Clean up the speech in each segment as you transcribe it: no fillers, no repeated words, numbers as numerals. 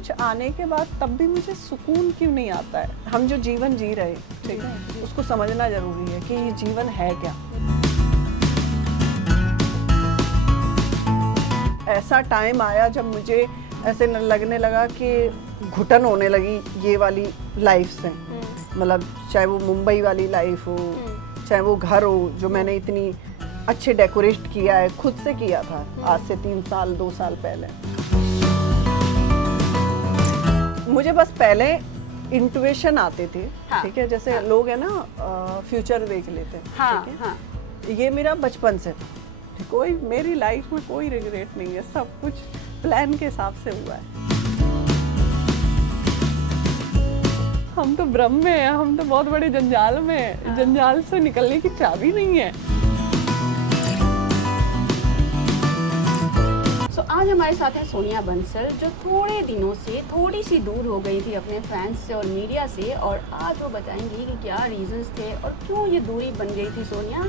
कुछ आने के बाद तब भी मुझे सुकून क्यों नहीं आता है। हम जो जीवन जी रहे, ठीक है, उसको समझना जरूरी है कि ये जीवन है क्या। ऐसा टाइम आया जब मुझे ऐसे लगने लगा कि घुटन होने लगी ये वाली लाइफ से। मतलब चाहे वो मुंबई वाली लाइफ हो, चाहे वो घर हो जो मैंने इतनी अच्छे डेकोरेट किया है, खुद से किया था आज से 3 साल 2 साल पहले। मुझे बस पहले इंट्यूशन आते थे, हाँ, ठीक है, जैसे हाँ, लोग है ना फ्यूचर देख लेते हैं, हाँ, ठीक है, हाँ, ये मेरा बचपन से था। कोई मेरी लाइफ में कोई रिग्रेट नहीं है, सब कुछ प्लान के हिसाब से हुआ है। हम तो ब्रह्म में हैं, हम तो बहुत बड़े जंजाल में हैं। हाँ। जंजाल से निकलने की चाबी नहीं है। सो आज हमारे साथ है सोनिया बंसल, जो थोड़े दिनों से थोड़ी सी दूर हो गई थी अपने फैंस से और मीडिया से, और आज वो बताएंगी कि क्या रीजंस थे और क्यों ये दूरी बन गई थी। सोनिया,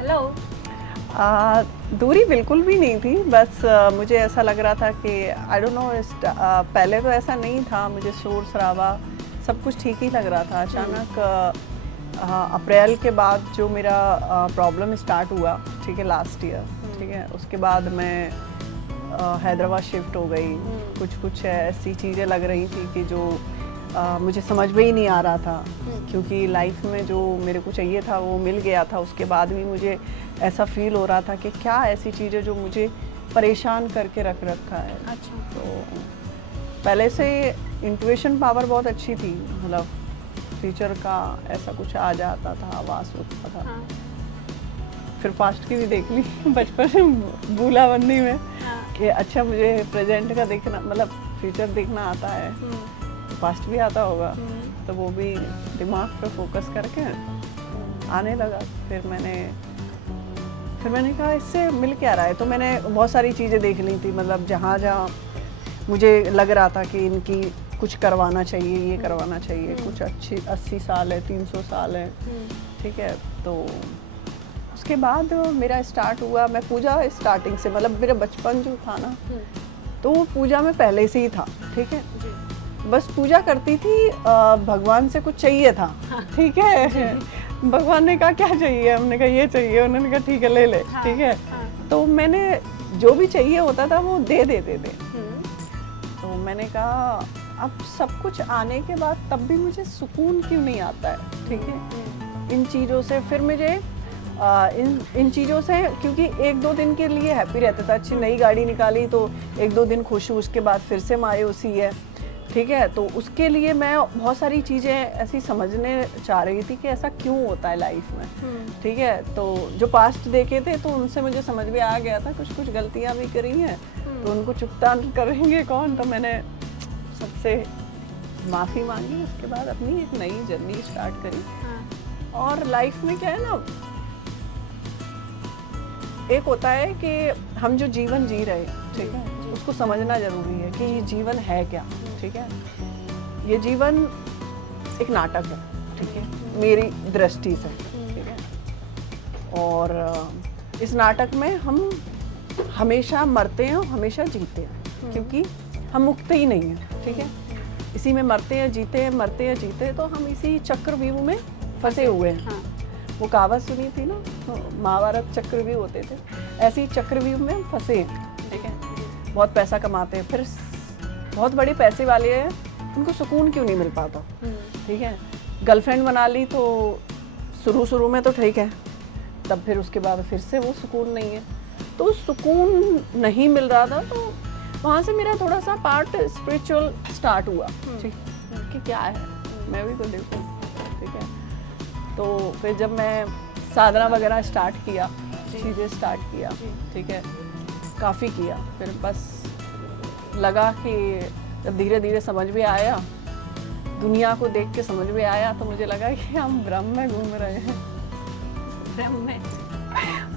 हेलो। दूरी बिल्कुल भी नहीं थी, बस मुझे ऐसा लग रहा था कि आई डोंट नो, पहले तो ऐसा नहीं था। मुझे शोर शराबा सब कुछ ठीक ही लग रहा था। अचानक अप्रैल के बाद जो मेरा प्रॉब्लम स्टार्ट हुआ, ठीक है, लास्ट ईयर, ठीक है, उसके बाद मैं हैदराबाद शिफ्ट हो गई। कुछ ऐसी चीज़ें लग रही थी कि जो मुझे समझ में ही नहीं आ रहा था, क्योंकि लाइफ में जो मेरे को चाहिए था वो मिल गया था। उसके बाद भी मुझे ऐसा फील हो रहा था कि क्या ऐसी चीज़ें जो मुझे परेशान करके रख रखा है। अच्छा। तो पहले से इंट्यूशन पावर बहुत अच्छी थी, मतलब फ्यूचर का ऐसा कुछ आ जाता था, आवाज़ होता था। हाँ, फिर फास्ट की भी देख ली बचपन में बूलाबंदी में, हाँ, कि अच्छा मुझे प्रेजेंट का देखना, मतलब फ्यूचर देखना आता है, फास्ट भी आता होगा, तो वो भी दिमाग पे फोकस करके आने लगा। फिर मैंने कहा इससे मिल क्या रहा है, तो मैंने बहुत सारी चीज़ें देख ली थी। मतलब जहाँ मुझे लग रहा था कि इनकी कुछ करवाना चाहिए, ये करवाना चाहिए, कुछ अच्छी 80 साल है, 300 साल है, ठीक है। तो उसके बाद मेरा स्टार्ट हुआ, मैं पूजा स्टार्टिंग से, मतलब मेरा बचपन जो था ना, तो वो पूजा में पहले से ही था, ठीक है। बस पूजा करती थी, भगवान से कुछ चाहिए था, ठीक है। भगवान ने कहा क्या चाहिए, हमने कहा ये चाहिए, उन्होंने कहा ठीक है ले ले, ठीक है। तो मैंने जो भी चाहिए होता था वो दे देते थे। तो मैंने कहा अब सब कुछ आने के बाद तब भी मुझे सुकून क्यों नहीं आता है, ठीक है, इन चीज़ों से। फिर मुझे इन चीज़ों से, क्योंकि 1-2 दिन के लिए हैप्पी रहता था, अच्छी नई गाड़ी निकाली तो 1-2 दिन खुश हूँ, उसके बाद फिर से मायूसी है, ठीक है। तो उसके लिए मैं बहुत सारी चीज़ें ऐसी समझने चाह रही थी कि ऐसा क्यों होता है लाइफ में, ठीक है। तो जो पास्ट देखे थे तो उनसे मुझे समझ में आ गया था कुछ गलतियाँ भी करी हैं, तो उनको चुकता करेंगे कौन। तो मैंने सबसे माफ़ी मांगी, उसके बाद अपनी एक नई जर्नी स्टार्ट करी। और लाइफ में क्या है ना, एक होता है कि हम जो जीवन जी रहे, ठीक है, उसको समझना जरूरी है कि ये जीवन है क्या, ठीक है। ये जीवन एक नाटक है, ठीक है, मेरी दृष्टि से, ठीक है। और इस नाटक में हम हमेशा मरते हैं और हमेशा जीते हैं, क्योंकि हम मुक्त ही नहीं हैं, ठीक है। इसी में मरते हैं जीते हैं, मरते हैं जीते हैं, तो हम इसी चक्रव्यूह में फंसे हुए हैं। हाँ। वो कहावत सुनी थी ना, महाभारत चक्रव्यूह होते थे, ऐसे ही चक्रव्यूह में फंसे हैं, ठीक है। बहुत पैसा कमाते हैं, फिर बहुत बड़े पैसे वाले हैं, उनको सुकून क्यों नहीं मिल पाता, ठीक है। गर्लफ्रेंड बना ली तो शुरू में तो ठीक है, तब फिर उसके बाद फिर से वो सुकून नहीं है, तो सुकून नहीं मिल रहा था। तो वहाँ से मेरा थोड़ा सा पार्ट स्पिरिचुअल स्टार्ट हुआ, ठीक कि क्या है, मैं भी तो देखूँ, ठीक है। तो फिर जब मैं साधना वगैरह स्टार्ट किया, चीज़ें स्टार्ट किया, ठीक है, काफ़ी किया, फिर बस लगा कि जब धीरे धीरे समझ में आया, दुनिया को देख के समझ में आया, तो मुझे लगा कि हम ब्रह्म में घूम रहे हैं। ब्रह्म में?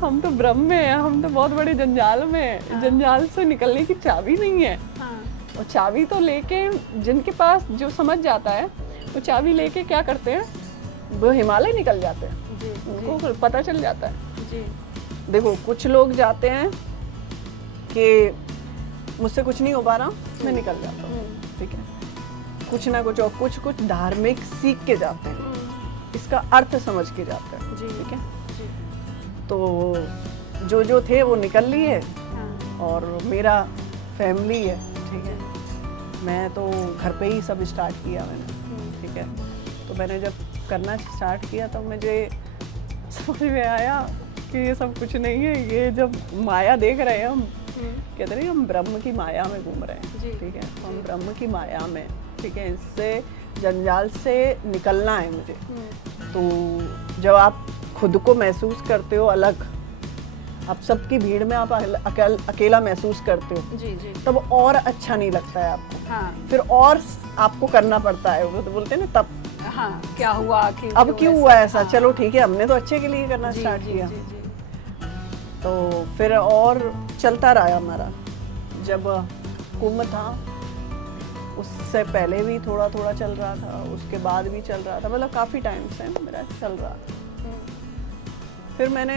हम तो ब्रह्म में हैं, हम तो बहुत बड़े जंजाल में हैं। जंजाल से निकलने की चाबी नहीं है। और चाबी तो लेके, जिनके पास जो समझ जाता है वो चाबी लेके क्या करते हैं, वो हिमालय निकल जाते हैं, उनको पता चल जाता है। देखो कुछ लोग जाते हैं कि मुझसे कुछ नहीं हो पा रहा, मैं निकल जाता हूँ, ठीक है, कुछ ना कुछ और कुछ धार्मिक सीख के जाते हैं, इसका अर्थ समझ के जाते हैं। जी। ठीक है, जी। तो जो थे वो निकल लिए, हाँ। और मेरा फैमिली है। ठीक है, मैं तो घर पे ही सब स्टार्ट किया मैंने। ठीक है, तो मैंने जब करना स्टार्ट किया तो मुझे समझ में आया कि ये सब कुछ नहीं है, ये जब माया देख रहे हैं हम, कहते हैं हम ब्रह्म की माया में घूम रहे हैं। जी। ठीक है, तो हम ब्रह्म की माया में, ठीक है, इससे जंजाल से निकलना है मुझे। तो जब आप खुद को महसूस करते हो अलग, आप सबकी भीड़ में आप अकेला महसूस करते हो, जी जी, तब और अच्छा नहीं लगता है आपको। हाँ फिर और आपको करना पड़ता है, वो तो बोलते हैं ना, तब हाँ, क्या हुआ आखिर, अब क्यों हुआ ऐसा, हाँ। चलो ठीक है, हमने तो अच्छे के लिए करना जी, स्टार्ट जी, किया। जी, जी। तो फिर और चलता रहा हमारा। जब कुंभ था उससे पहले भी थोड़ा थोड़ा चल रहा था, उसके बाद भी चल रहा था, मतलब काफ़ी टाइम से मेरा चल रहा था। फिर मैंने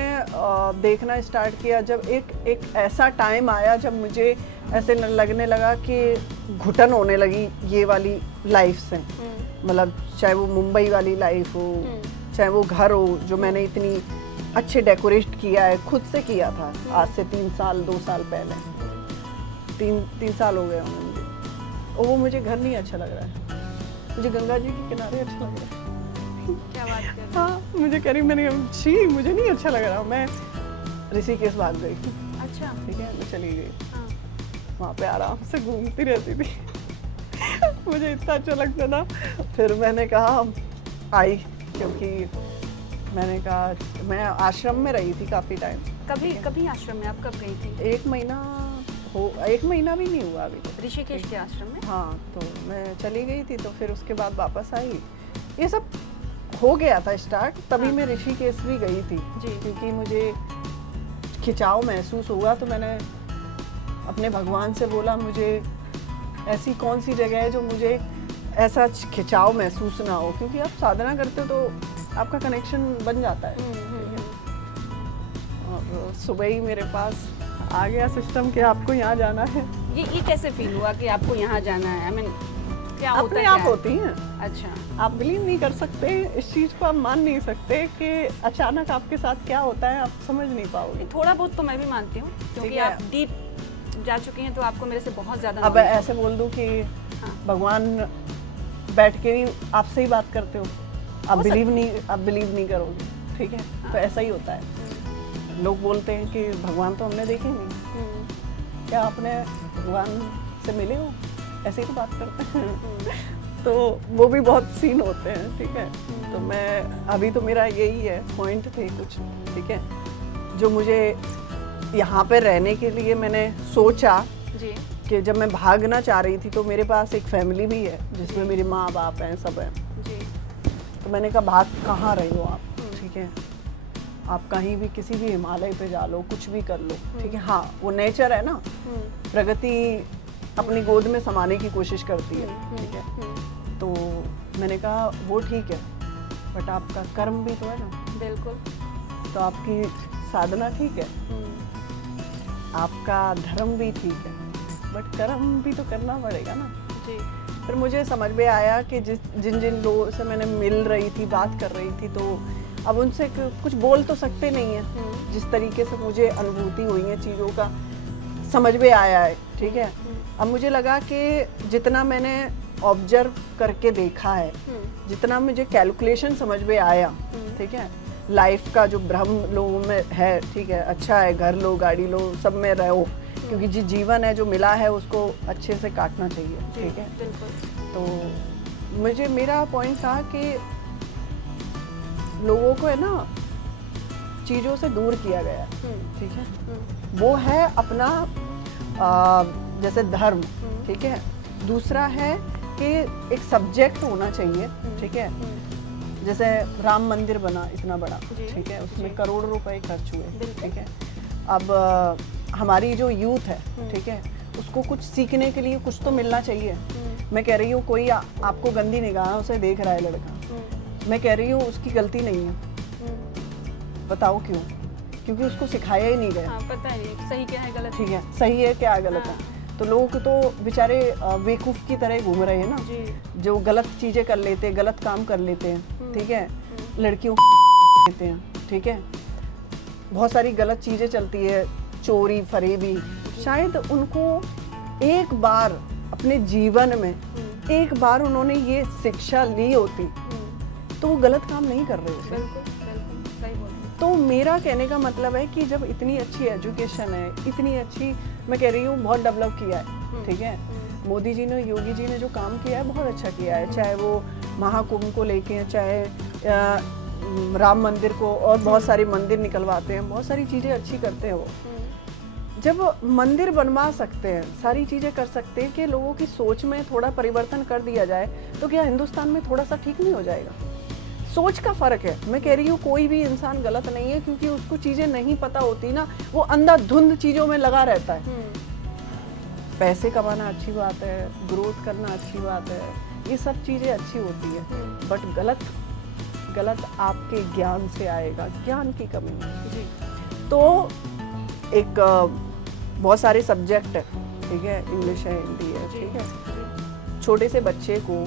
देखना स्टार्ट किया जब एक ऐसा टाइम आया जब मुझे ऐसे लगने लगा कि घुटन होने लगी ये वाली लाइफ से। मतलब चाहे वो मुंबई वाली लाइफ हो, चाहे वो घर हो जो मैंने इतनी अच्छे डेकोरेट किया है, खुद से किया था आज से 3 साल 2 साल पहले, 3 साल हो गए होंगे मुझे, और वो मुझे घर नहीं अच्छा लग रहा है, मुझे गंगा जी के किनारे अच्छा लग रहा है। क्या बात कर रही हैं? हाँ, मुझे कह रही, मैंने छी मुझे नहीं अच्छा लग रहा, मैं ऋषिकेश भाग गई। अच्छा। ठीक है, मैं चली गई, हाँ। वहाँ पे आराम से घूमती रहती थी मुझे इतना अच्छा लगता था। फिर मैंने कहा आई, क्योंकि मैंने कहा मैं आश्रम में रही थी काफ़ी टाइम। कभी आश्रम में आप कब गई थी? 1 महीना भी नहीं हुआ अभी तो। ऋषिकेश के आश्रम में? हाँ, तो मैं चली गई थी, तो फिर उसके बाद वापस आई, ये सब हो गया था स्टार्ट, तभी हाँ। मैं ऋषिकेश भी गई थी। जी। क्योंकि मुझे खिंचाव महसूस हुआ, तो मैंने अपने भगवान से बोला मुझे ऐसी कौन सी जगह है जो मुझे ऐसा खिंचाव महसूस ना हो, क्योंकि आप साधना करते हो तो आपका कनेक्शन बन जाता है। और सुबह ही मेरे पास आ गया सिस्टम कि आपको यहाँ जाना है। ये कैसे फील हुआ कि आपको यहाँ जाना है? आई मीन क्या होता अपने है? आप क्या है? होती हैं, अच्छा। आप बिलीव नहीं कर सकते इस चीज़ को, आप मान नहीं सकते कि अचानक आपके साथ क्या होता है, आप समझ नहीं पाओगे। थोड़ा बहुत तो मैं भी मानती हूँ, क्योंकि ठीक है। आप डीप जा चुकी हैं, तो आपको मेरे से बहुत ज़्यादा अब knowledge है। ऐसे बोल दूं कि हाँ। भगवान बैठ के भी आपसे ही बात करते हो, आप हो बिलीव नहीं करोगे। ठीक है, तो ऐसा ही होता है। लोग बोलते हैं कि भगवान तो हमने देखे नहीं, क्या आपने भगवान से मिले हो, ऐसे ही तो बात करते हैं तो वो भी बहुत सीन होते हैं। ठीक है, तो मैं अभी तो मेरा यही है, पॉइंट थे कुछ, ठीक है, जो मुझे यहाँ पे रहने के लिए मैंने सोचा जी। कि जब मैं भागना चाह रही थी तो मेरे पास एक फैमिली भी है जिसमें मेरे माँ बाप हैं, सब हैं। जी। तो मैंने कहा भाग कहाँ रही हो आप, ठीक है, आप कहीं भी किसी भी हिमालय पे जा लो, कुछ भी कर लो, ठीक है। हाँ, वो नेचर है ना, प्रगति अपनी गोद में समाने की कोशिश करती है, ठीक है। तो मैंने कहा वो ठीक है, बट आपका कर्म भी तो है ना। बिल्कुल। तो आपकी साधना ठीक है, आपका धर्म भी ठीक है, बट कर्म भी तो करना पड़ेगा ना। जी। फिर मुझे समझ में आया कि जिन लोगों से मैंने मिल रही थी, बात कर रही थी, तो अब उनसे कुछ बोल तो सकते नहीं है। जिस तरीके से मुझे अनुभूति हुई है चीज़ों का, समझ में आया है, ठीक है। अब मुझे लगा कि जितना मैंने ऑब्जर्व करके देखा है, जितना मुझे कैलकुलेशन समझ में आया, ठीक है, लाइफ का जो भ्रम लोगों में है, ठीक है, अच्छा है, घर लो, गाड़ी लो, सब में रहो, क्योंकि जिस जीवन है जो मिला है उसको अच्छे से काटना चाहिए, ठीक है। बिल्कुल। तो मुझे मेरा पॉइंट था कि लोगों को है ना चीज़ों से दूर किया गया, ठीक है। वो है अपना जैसे धर्म, ठीक है। दूसरा है कि एक सब्जेक्ट होना चाहिए, ठीक है। जैसे राम मंदिर बना इतना बड़ा, ठीक है, उसमें करोड़ रुपए खर्च हुए, ठीक है। अब हमारी जो यूथ है, ठीक है, उसको कुछ सीखने के लिए कुछ तो मिलना चाहिए। मैं कह रही हूँ कोई आपको गंदी निगाहों से देख रहा है लड़का, मैं कह रही हूँ उसकी गलती नहीं है। बताओ क्यों? क्योंकि उसको सिखाया ही नहीं गया। हाँ, पता नहीं सही क्या है गलत। ठीक है, सही है क्या गलत है। तो लोग तो बेचारे बेवकूफ़ की तरह घूम रहे हैं ना, जी। जो गलत चीज़ें कर लेते हैं, गलत काम कर लेते हैं, ठीक है, लड़कियों लेते हैं, ठीक है, बहुत सारी गलत चीज़ें चलती है, चोरी फरेबी। शायद उनको एक बार अपने जीवन में एक बार उन्होंने ये शिक्षा ली होती तो वो गलत काम नहीं कर रहे होते। बिल्कुल बिल्कुल सही बोल रहे तो मेरा कहने का मतलब है कि जब इतनी अच्छी एजुकेशन है, इतनी अच्छी, मैं कह रही हूँ बहुत डेवलप किया है, ठीक है, मोदी जी ने, योगी जी ने जो काम किया है बहुत अच्छा किया है, चाहे वो महाकुंभ को लेके, चाहे राम मंदिर को, और बहुत सारे मंदिर निकलवाते हैं, बहुत सारी चीज़ें अच्छी करते हैं वो। जब मंदिर बनवा सकते हैं, सारी चीज़ें कर सकते हैं कि लोगों की सोच में थोड़ा परिवर्तन कर दिया जाए, तो क्या हिंदुस्तान में थोड़ा सा ठीक नहीं हो जाएगा? सोच का फ़र्क है। मैं कह रही हूँ कोई भी इंसान गलत नहीं है, क्योंकि उसको चीज़ें नहीं पता होती ना, वो अंधाधुंध चीज़ों में लगा रहता है। पैसे कमाना अच्छी बात है, ग्रोथ करना अच्छी बात है, ये सब चीज़ें अच्छी होती है, बट गलत आपके ज्ञान से आएगा, ज्ञान की कमी है। तो एक बहुत सारे सब्जेक्ट है, ठीक है, इंग्लिश है, हिंदी है, ठीक है, छोटे से बच्चे को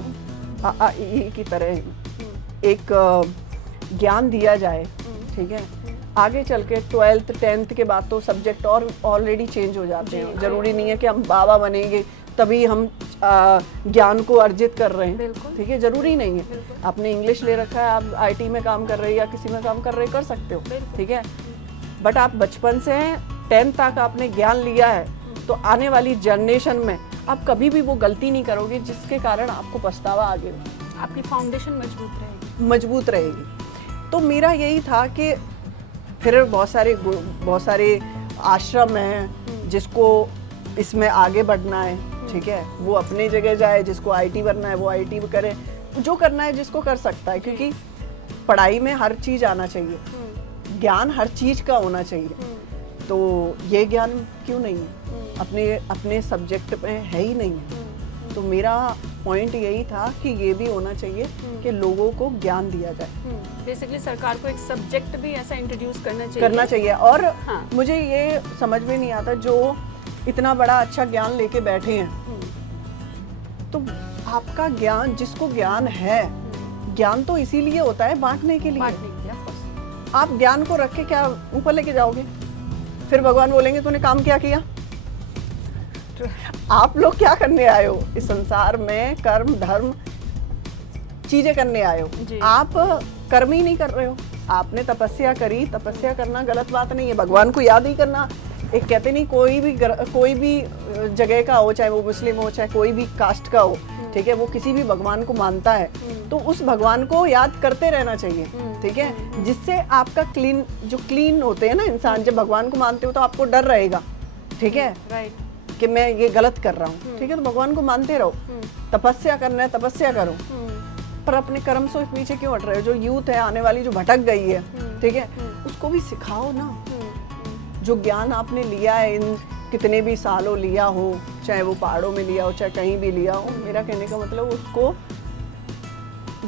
आ ई ई की तरह एक ज्ञान दिया जाए, ठीक है, आगे चल के 12th 10th के बाद तो सब्जेक्ट और ऑलरेडी चेंज हो जाते हैं। जरूरी नहीं है कि हम बाबा बनेंगे तभी हम ज्ञान को अर्जित कर रहे हैं, ठीक है, जरूरी नहीं है। आपने इंग्लिश ले रखा है, आप आईटी में काम कर रहे हैं या किसी में काम कर रहे हैं, कर सकते हो, ठीक है, बट आप बचपन से 10th तक आपने ज्ञान लिया है, तो आने वाली जनरेशन में आप कभी भी वो गलती नहीं करोगे जिसके कारण आपको पछतावा आगे, आपकी फाउंडेशन मजबूत रहेगी। तो मेरा यही था कि फिर बहुत सारे आश्रम हैं जिसको इसमें आगे बढ़ना है, ठीक है, वो अपने जगह जाए, जिसको आईटी बनना है वो आईटी करे, जो करना है जिसको कर सकता है, क्योंकि पढ़ाई में हर चीज़ आना चाहिए, ज्ञान हर चीज़ का होना चाहिए। तो ये ज्ञान क्यों नहीं है, अपने सब्जेक्ट में है ही नहीं है। तो मेरा पॉइंट यही था कि ये भी होना चाहिए कि लोगों को ज्ञान दिया जाए। बेसिकली सरकार को एक सब्जेक्ट भी ऐसा इंट्रोड्यूस करना चाहिए। और हाँ। मुझे ये समझ में नहीं आता, जो इतना बड़ा अच्छा ज्ञान लेके बैठे हैं, तो आपका ज्ञान, जिसको ज्ञान है, ज्ञान तो इसीलिए होता है बांटने के लिए। आप ज्ञान को रख के क्या ऊपर लेके जाओगे? फिर भगवान बोलेंगे तूने काम क्या किया? आप लोग क्या करने आए हो इस संसार में? कर्म धर्म चीजें करने आए हो, आप कर्म ही नहीं कर रहे हो। आपने तपस्या करी, तपस्या करना गलत बात नहीं है, भगवान को याद ही करना। एक कहते नहीं, कोई भी जगह का हो, चाहे वो मुस्लिम हो, चाहे कोई भी कास्ट का हो, ठीक है, वो किसी भी भगवान को मानता है, तो उस भगवान को याद करते रहना चाहिए, ठीक है, जिससे आपका क्लीन होते हैं ना इंसान, जब भगवान को मानते हो तो आपको डर रहेगा, ठीक है, कि मैं ये गलत कर रहा हूँ, ठीक है, तो भगवान को मानते रहो। तपस्या करना है, तपस्या करो, पर अपने कर्म से पीछे क्यों हट रहे हो? जो यूथ है आने वाली, जो भटक गई है, ठीक है, उसको भी सिखाओ ना। जो ज्ञान आपने लिया है, इन कितने भी सालों लिया हो, चाहे वो पहाड़ों में लिया हो, चाहे कहीं भी लिया हो, मेरा कहने का मतलब उसको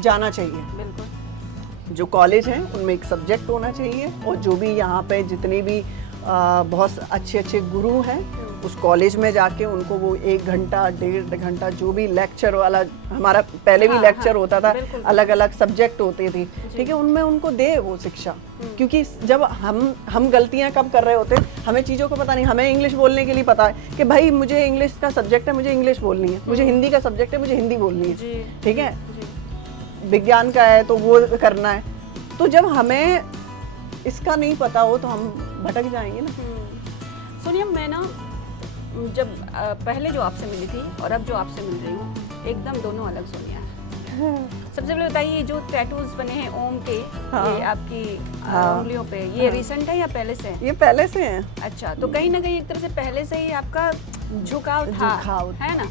जाना चाहिए। बिल्कुल। जो कॉलेज हैं उनमें एक सब्जेक्ट होना चाहिए, और जो भी यहाँ पे जितने भी बहुत अच्छे गुरु हैं, उस कॉलेज में जाके उनको वो 1 घंटा 1.5 घंटा जो भी लेक्चर वाला, हमारा पहले भी लेक्चर होता था, अलग अलग सब्जेक्ट होते थे, ठीक है, उनमें उनको दे वो शिक्षा। क्योंकि जब हम गलतियां कब कर रहे होते हैं, हमें चीज़ों को पता नहीं, हमें इंग्लिश बोलने के लिए पता है कि भाई मुझे इंग्लिश का सब्जेक्ट है, मुझे इंग्लिश बोलनी है, मुझे हिंदी का सब्जेक्ट है, मुझे हिंदी बोलनी है, ठीक है, विज्ञान का है तो वो करना है। तो जब हमें इसका नहीं पता हो तो हम भटक जाएंगे ना। सोनिया, मैं ना जब पहले जो आपसे मिली थी और अब जो आपसे मिल रही हूँ, एकदम दोनों अलग सोनिया है। सबसे पहले बताइए, जो टैटूज बने हैं ओम के, ये आपकी उंगलियों पे, ये रिसेंट है या पहले से? ये पहले से है। अच्छा, तो कहीं ना कहीं एक तरह से पहले से ही आपका झुकाव था, है ना?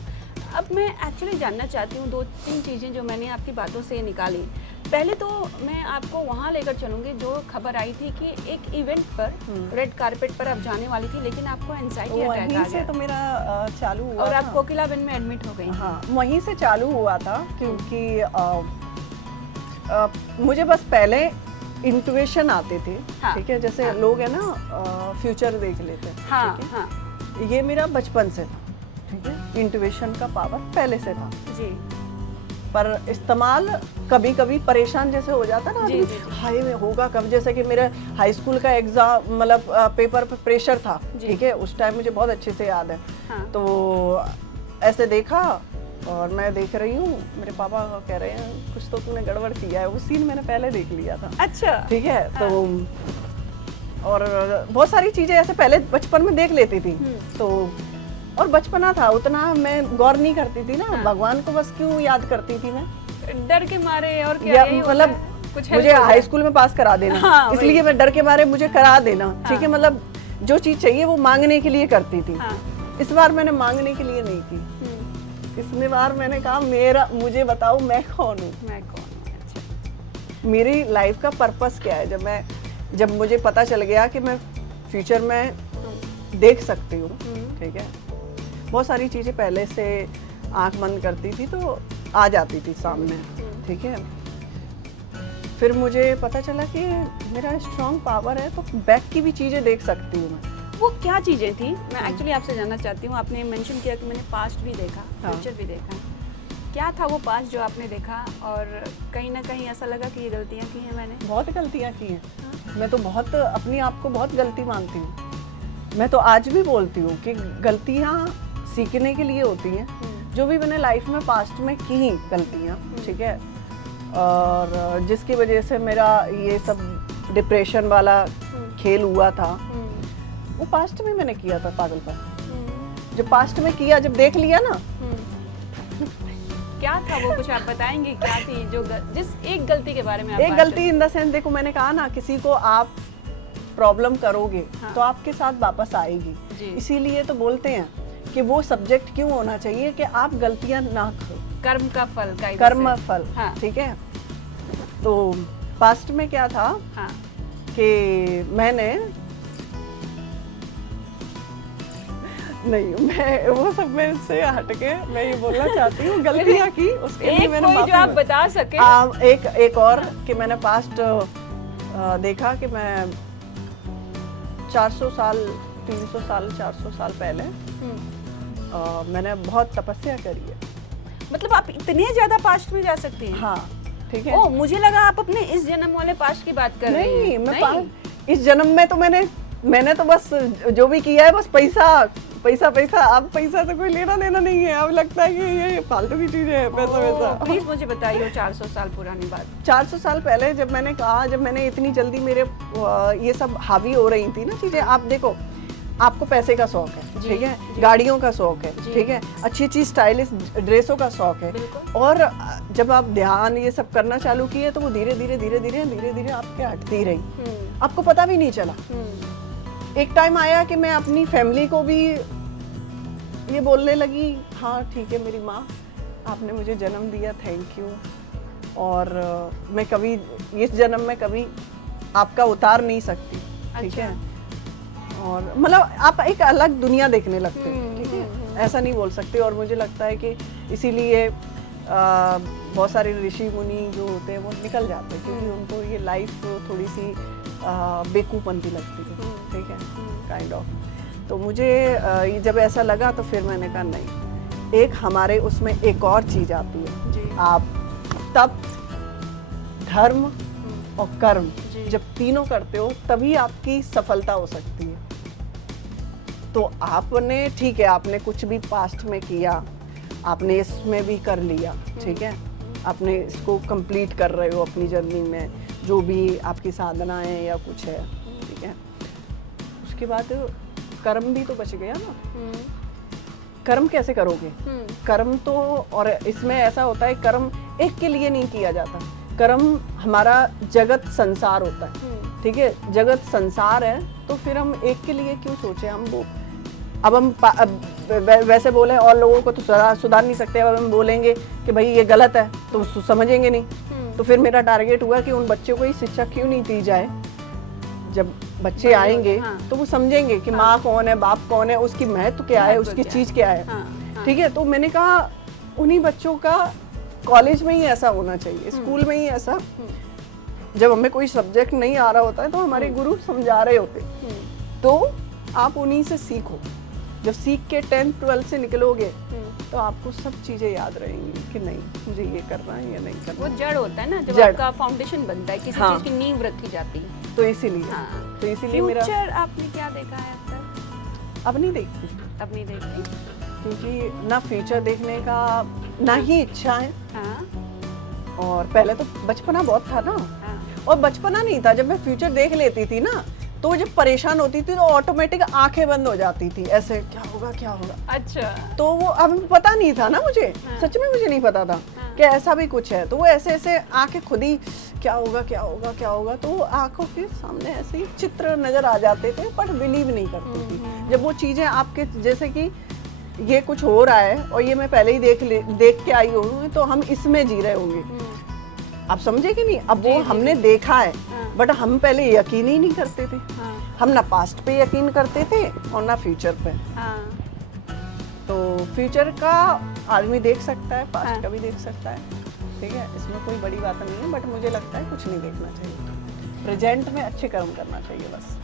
अब मैं एक्चुअली जानना चाहती हूँ 2-3 चीज़ें जो मैंने आपकी बातों से निकाली। पहले तो मैं आपको वहाँ लेकर चलूँगी जो खबर आई थी कि एक इवेंट पर, रेड कारपेट पर आप जाने वाली थी, लेकिन आपको एंजाइटी अटैक आ गया। तो मेरा चालू हुआ और आप कोकिलाबेन में एडमिट हो गई। हाँ, वहीं से चालू हुआ था, क्योंकि मुझे बस पहले इंट्यूशन आते थे, ठीक है, जैसे लोग है ना फ्यूचर देख लेते हैं, हाँ, ये मेरा बचपन से था, इंट्यूशन का पावर पहले से था, जी पर इस्तेमाल कभी कभी परेशान जैसे हो जाता ना जी, आदमी, जी, जी। हाय में होगा कब, जैसे कि मेरे हाई स्कूल का एग्जाम मतलब पेपर पे प्रेशर था, जी। ठीक है, उस टाइम मुझे बहुत अच्छे से याद है। हाँ। तो ऐसे देखा और मैं देख रही हूँ, मेरे पापा कह रहे हैं कुछ तो तूने गड़बड़ किया है, वो सीन मैंने पहले देख लिया था, अच्छा। ठीक है। तो और बहुत सारी चीजें ऐसे पहले बचपन में देख लेती थी, तो और बचपना था, उतना मैं गौर नहीं करती थी ना, हाँ। भगवान को बस क्यों याद करती थी मैं, डर के मारे और क्या, या यही होता मतलब है, कुछ मुझे हाई स्कूल में पास करा देना, हाँ, इसलिए मैं डर के मारे मुझे करा देना, ठीक है, हाँ। मतलब जो चीज चाहिए वो मांगने के लिए करती थी। हाँ। इस बार मैंने मांगने के लिए नहीं की, इसमें बार मैंने कहा मेरा, मुझे बताओ मैं कौन हूँ, मैं कौन हूँ, अच्छा। मेरी लाइफ का पर्पस क्या है। जब मुझे पता चल गया कि मैं फ्यूचर में देख सकती हूँ, ठीक है, बहुत सारी चीजें पहले से आंख बंद करती थी तो आ जाती थी सामने, ठीक है। फिर मुझे पता चला कि मेरा स्ट्रॉन्ग पावर है, तो बैक की भी चीजें देख सकती हूँ मैं। वो क्या चीजें थी, मैं एक्चुअली आपसे जानना चाहती हूँ। आपने मेंशन किया कि मैंने पास्ट भी देखा, हाँ। फ्यूचर भी देखा, क्या था वो पास्ट जो आपने देखा और कहीं ना कहीं ऐसा लगा कि ये गलतियाँ की हैं मैंने? बहुत गलतियाँ की हैं, मैं तो बहुत अपने आप को बहुत गलती मानती हूँ। मैं तो आज भी बोलती हूँ कि गलतियाँ सीखने के लिए होती हैं, जो भी मैंने लाइफ में पास्ट में की गलतियाँ, ठीक है, और जिसकी वजह से मेरा ये सब डिप्रेशन वाला खेल हुआ था, वो पास्ट में मैंने किया था पागलपन। जब पास्ट में किया, जब देख लिया ना, क्या था वो, कुछ आप बताएंगे क्या थी जो जिस एक गलती के बारे में आप एक बात गलती इन द सेंस, देखो मैंने कहा ना, किसी को आप प्रॉब्लम करोगे हाँ। तो आपके साथ वापस आएगी, जी। इसीलिए तो बोलते हैं कि वो सब्जेक्ट क्यों होना चाहिए कि आप गलतियां ना करो, कर्म का फल का कर्म फल, हाँ। ठीक है। तो पास्ट में क्या था हाँ। कि मैंने नहीं, मैं वो सब में से हटके मैं ये बोलना चाहती हूँ, गलतियाँ की उसके लिए एक मैंने कोई जो माफी आप बता सके। एक और कि मैंने पास्ट देखा कि मैं 400 साल 300 साल 400 साल पहले मैंने बहुत तपस्या करी है। मतलब आप इतने ज्यादा पास्ट में जा सकती हैं? हाँ, ठीक है। ओ, मुझे लगा आप अपने इस जन्म वाले पास्ट की बात कर रही नहीं, हैं। मैं इस जन्म में तो मैंने तो बस जो भी किया है बस पैसा पैसा पैसा, अब पैसा तो कोई लेना देना नहीं है, अब लगता है कि ये फालतू की चीज है, पैसा पैसा। प्लीज मुझे बताइए 400 साल पुरानी बात। 400 साल पहले जब मैंने कहा, जब मैंने इतनी जल्दी मेरे ये सब हावी हो रही थी ना चीजें, आप देखो, आपको पैसे का शौक है, ठीक है, गाड़ियों का शौक है, ठीक है, अच्छी अच्छी स्टाइलिश ड्रेसों का शौक है, और जब आप ध्यान ये सब करना चालू किए तो वो धीरे धीरे धीरे धीरे धीरे धीरे आपके हटती रही, आपको पता भी नहीं चला। एक टाइम आया कि मैं अपनी फैमिली को भी ये बोलने लगी, हाँ ठीक है मेरी माँ, आपने मुझे जन्म दिया, थैंक यू, और मैं कभी इस जन्म में कभी आपका उतार नहीं सकती, ठीक है, और मतलब आप एक अलग दुनिया देखने लगते हैं, ठीक है, ऐसा नहीं बोल सकते। और मुझे लगता है कि इसीलिए बहुत सारे ऋषि मुनि जो होते हैं वो निकल जाते हैं, क्योंकि उनको ये लाइफ थोड़ी सी बेवकूफ़पंती लगती है, ठीक है, काइंड ऑफ। तो मुझे जब ऐसा लगा तो फिर मैंने कहा नहीं, एक हमारे उसमें एक और चीज़ आती है, आप तप, धर्म और कर्म जब तीनों करते हो तभी आपकी सफलता हो सकती है। तो आपने, ठीक है, आपने कुछ भी पास्ट में किया, आपने इसमें भी कर लिया, ठीक है, आपने इसको कंप्लीट कर रहे हो अपनी जर्नी में, जो भी आपकी साधनाएं या कुछ है, ठीक है, उसके बाद कर्म भी तो बच गया ना। कर्म कैसे करोगे? कर्म तो, और इसमें ऐसा होता है, कर्म एक के लिए नहीं किया जाता, कर्म हमारा जगत संसार होता है, ठीक है, जगत संसार है, तो फिर हम एक के लिए क्यों सोचे, हम वो अब हम वैसे बोले और लोगों को तो सुधार नहीं सकते, अब हम बोलेंगे कि भाई ये गलत है तो समझेंगे नहीं, तो फिर मेरा टारगेट हुआ कि उन बच्चों को ही शिक्षा क्यों नहीं दी जाए, जब बच्चे आएंगे तो वो समझेंगे कि माँ कौन है, बाप कौन है, उसकी महत्व क्या है, उसकी चीज क्या है, ठीक है। तो मैंने कहा उन्हीं बच्चों का कॉलेज में ही ऐसा होना चाहिए, स्कूल में ही ऐसा, जब हमें कोई सब्जेक्ट नहीं आ रहा होता है तो हमारे गुरु समझा रहे होते, तो आप उन्हीं से सीखो, जब सीख के 10th 12th से निकलोगे तो आपको सब चीजें याद रहेंगी कि नहीं मुझे ये करना है या नहीं करना। वो जड़ होता है ना, जब जड़। आपका फाउंडेशन बनता है, किसी हाँ। चीज की नींव रखी जाती है। तो इसीलिए हाँ। तो इसीलिए मेरा फ्यूचर आपने क्या देखा है अब तक? अब नहीं देखती, अब नहीं देखती? क्योंकि ना फ्यूचर देखने का ना ही इच्छा है। हाँ और पहले तो बचपना बहुत था ना, हाँ और बचपना नहीं था। जब मैं फ्यूचर देख लेती थी ना तो जब परेशान होती थी तो ऑटोमेटिक आंखें बंद हो जाती थी, ऐसे क्या होगा क्या होगा। अच्छा। तो वो अब पता नहीं था ना मुझे, हाँ। सच में मुझे नहीं पता था हाँ। कि ऐसा भी कुछ है। तो वो ऐसे ऐसे आंखें खुद ही क्या होगा क्या होगा क्या होगा, तो वो आंखों के सामने ऐसे ही चित्र नजर आ जाते थे, पर बिलीव नहीं करती थी। जब वो चीजें आपके जैसे कि ये कुछ हो रहा है और ये मैं पहले ही देख के आई हूँ, तो हम इसमें जी रहे होंगे। आप समझे कि नहीं? अब वो हमने देखा है, बट हम पहले यकीन ही नहीं करते थे। हाँ हम ना पास्ट पे यकीन करते थे और ना फ्यूचर पे। हाँ तो फ्यूचर का आदमी देख सकता है, पास्ट हाँ। का भी देख सकता है, ठीक है, इसमें कोई बड़ी बात नहीं है। बट मुझे लगता है कुछ नहीं देखना चाहिए, प्रेजेंट में अच्छे कर्म करना चाहिए बस।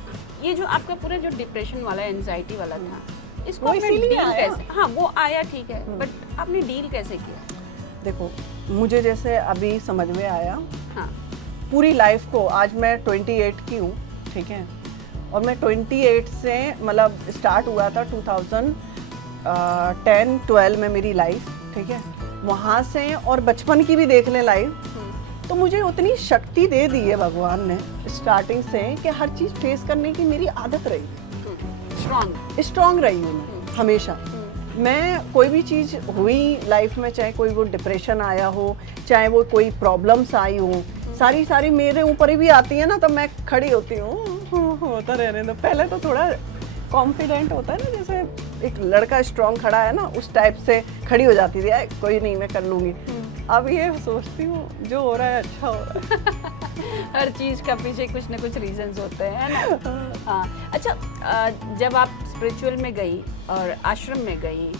ये जो आपका पूरा जो डिप्रेशन वाला, एंजाइटी वाला था, इसको वो आपने इसीलिए डील आया। कैसे? हाँ वो आया ठीक है, बट आपने डील कैसे किया? देखो मुझे जैसे अभी समझ में आया, हाँ पूरी लाइफ को, आज मैं 28 की हूँ, ठीक है, और मैं 28 से मतलब स्टार्ट हुआ था 2010-12 में मेरी लाइफ, ठीक है, वहाँ से और बचपन की भी देख लें लाइफ, तो मुझे उतनी शक्ति दे दी है भगवान ने स्टार्टिंग से कि हर चीज़ फेस करने की मेरी आदत रही, स्ट्रॉन्ग रही हूँ मैं हमेशा। मैं कोई भी चीज़ हुई लाइफ में, चाहे कोई वो डिप्रेशन आया हो, चाहे वो कोई प्रॉब्लम्स आई हो, सारी मेरे ऊपर ही भी आती है ना, तो मैं खड़ी होती हूँ, होता रहने दो। पहले तो थोड़ा कॉन्फिडेंट होता है ना, जैसे एक लड़का स्ट्रॉन्ग खड़ा है ना, उस टाइप से खड़ी हो जाती थी, कोई नहीं मैं कर लूँगी। अब ये सोचती हूँ जो हो रहा है अच्छा हो रहा है। हर चीज का पीछे कुछ ना कुछ रीजंस होते हैं, है ना? हाँ। अच्छा, जब आप स्पिरिचुअल में गई और आश्रम में गई,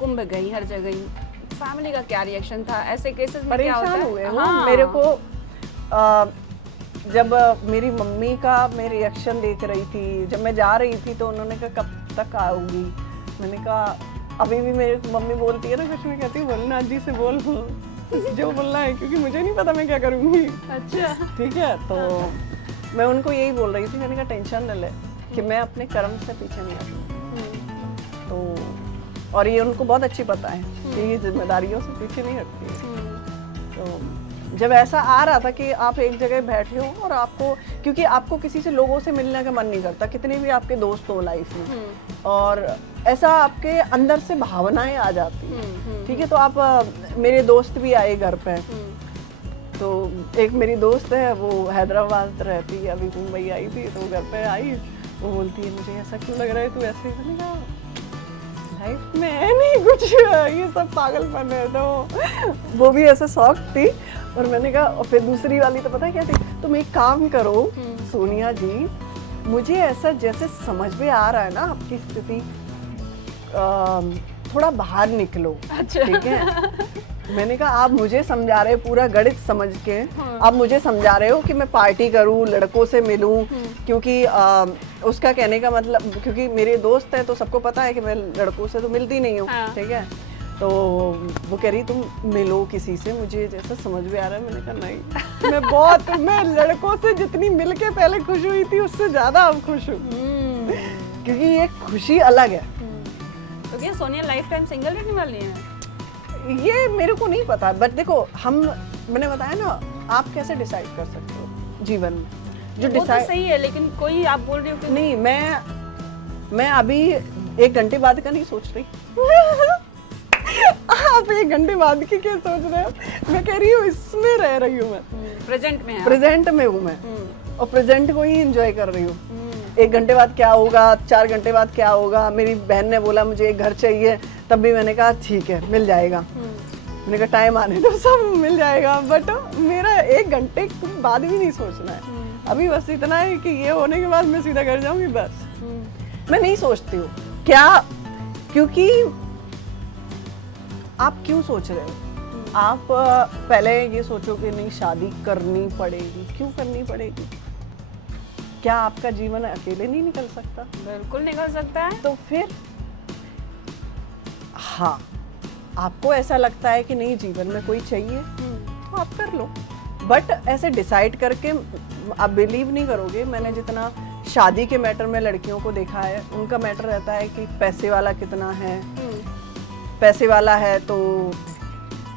कुंभ गई, हर जगह, फैमिली का क्या रिएक्शन था? ऐसे केसेस में क्या होता परेशान है? हुए हो हाँ। मेरे को। जब मेरी मम्मी का मैं रिएक्शन देख रही थी, जब मैं जा रही थी तो उन्होंने कहा कब तक आओगी। मैंने कहा अभी भी मेरी मम्मी बोलती है ना, कुछ मैं कहती हूँ बोलना जी से बोल जो बोलना है, क्योंकि मुझे नहीं पता मैं क्या करूँगी। अच्छा। ठीक है, तो मैं उनको यही बोल रही थी, मैंने कहा टेंशन न ले कि मैं अपने कर्म से पीछे नहीं हटूँगी। तो और ये उनको बहुत अच्छी पता है कि ये जिम्मेदारियों से पीछे नहीं हटती है। तो जब ऐसा आ रहा था कि आप एक जगह बैठे हो और आपको, क्योंकि आपको किसी से लोगों से मिलने का मन नहीं करता, कितने भी आपके दोस्त हो लाइफ में, और ऐसा आपके अंदर से भावनाएं आ जाती हैं, ठीक है। तो आप, मेरे दोस्त भी आए घर पे, तो एक मेरी दोस्त है वो हैदराबाद रहती है, अभी मुंबई आई थी, तो घर पे आई, वो बोलती है मुझे ऐसा क्यों लग रहा है तू ऐसे। मैंने कहा लाइफ में है नहीं कुछ, ये सब पागलपन है। तो वो भी ऐसे शौक थी, और मैंने कहा, और फिर दूसरी वाली तो पता है क्या थी, तुम एक काम करो सोनिया जी, मुझे ऐसा जैसे समझ में आ रहा है ना आपकी स्थिति, थोड़ा बाहर निकलो। अच्छा। ठीक है, मैंने कहा आप मुझे समझा रहे हो पूरा गणित समझ के, आप मुझे समझा रहे हो कि मैं पार्टी करूं, लड़कों से मिलूं, क्योंकि उसका कहने का मतलब, क्योंकि मेरे दोस्त है तो सबको पता है कि मैं लड़कों से तो मिलती नहीं हूँ। हाँ। ठीक है, तो वो कह रही तुम मिलो किसी से, मुझे जैसा समझ में आ रहा है। मैंने कहा नहीं, मैं लड़कों से जितनी मिल के पहले खुश हुई थी उससे ज्यादा अब खुश हूँ, क्योंकि ये खुशी अलग है। तो क्या सोनिया लाइफ टाइम सिंगल रहने वाली है? ये मेरे को नहीं पता, बट देखो मैंने बताया ना, आप कैसे डिसाइड कर सकते हो जीवन में, जो वो तो डिसाइड सही है, लेकिन कोई आप बोल रहे हो कि नहीं, मैं अभी 1 घंटे बाद का नहीं सोच रही। आप 1 घंटे बाद की क्या सोच रहे हो? मैं कह रही हूँ इसमें रह रही हूँ, मैं प्रेजेंट में है। प्रेजेंट में हूँ मैं, और प्रेजेंट को ही एंजॉय कर रही हूँ। 1 घंटे बाद क्या होगा, 4 घंटे बाद क्या होगा। मेरी बहन ने बोला मुझे एक घर चाहिए, तब भी मैंने कहा ठीक है मिल जाएगा। मैंने कहा टाइम आने दो, सब मिल जाएगा, बट मेरा 1 घंटे बाद भी नहीं सोचना है। अभी बस इतना है कि ये होने के बाद मैं सीधा घर जाऊंगी, बस। मैं नहीं सोचती हूँ क्या, क्योंकि आप क्यों सोच रहे हो? आप पहले ये सोचो कि नहीं शादी करनी पड़ेगी, क्यों करनी पड़ेगी? क्या आपका जीवन अकेले नहीं निकल सकता? बिल्कुल निकल सकता है। तो फिर हाँ, आपको ऐसा लगता है कि नहीं जीवन में कोई चाहिए तो आप कर लो, बट ऐसे डिसाइड करके आप बिलीव नहीं करोगे। मैंने जितना शादी के मैटर में लड़कियों को देखा है, उनका मैटर रहता है कि पैसे वाला कितना है, पैसे वाला है तो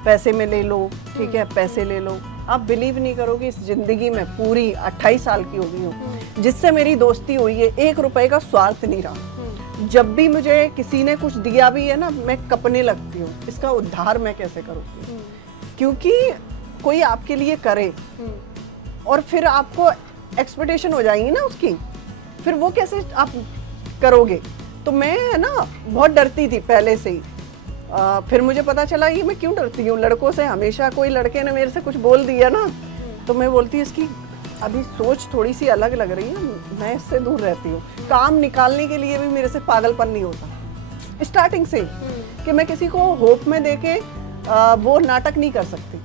पैसे में ले लो, ठीक है पैसे ले लो। आप बिलीव नहीं करोगे, इस जिंदगी में पूरी 28 साल की हो गई हूँ, जिससे मेरी दोस्ती हुई है, 1 रुपए का स्वार्थ नहीं रहा। जब भी मुझे किसी ने कुछ दिया भी है ना, मैं कपने लगती हूँ, इसका उद्धार मैं कैसे करूँगी, क्योंकि कोई आपके लिए करे और फिर आपको एक्सपेक्टेशन हो जाएगी ना उसकी, फिर वो कैसे आप करोगे। तो मैं है ना बहुत डरती थी पहले से ही। फिर मुझे पता चला ये मैं क्यों डरती हूँ लड़कों से। हमेशा कोई लड़के ने मेरे से कुछ बोल दिया ना, तो मैं बोलती इसकी अभी सोच थोड़ी सी अलग लग रही है, मैं इससे दूर रहती हूँ। काम निकालने के लिए भी मेरे से पागलपन नहीं होता स्टार्टिंग से, कि मैं किसी को होप में देके वो नाटक नहीं कर सकती।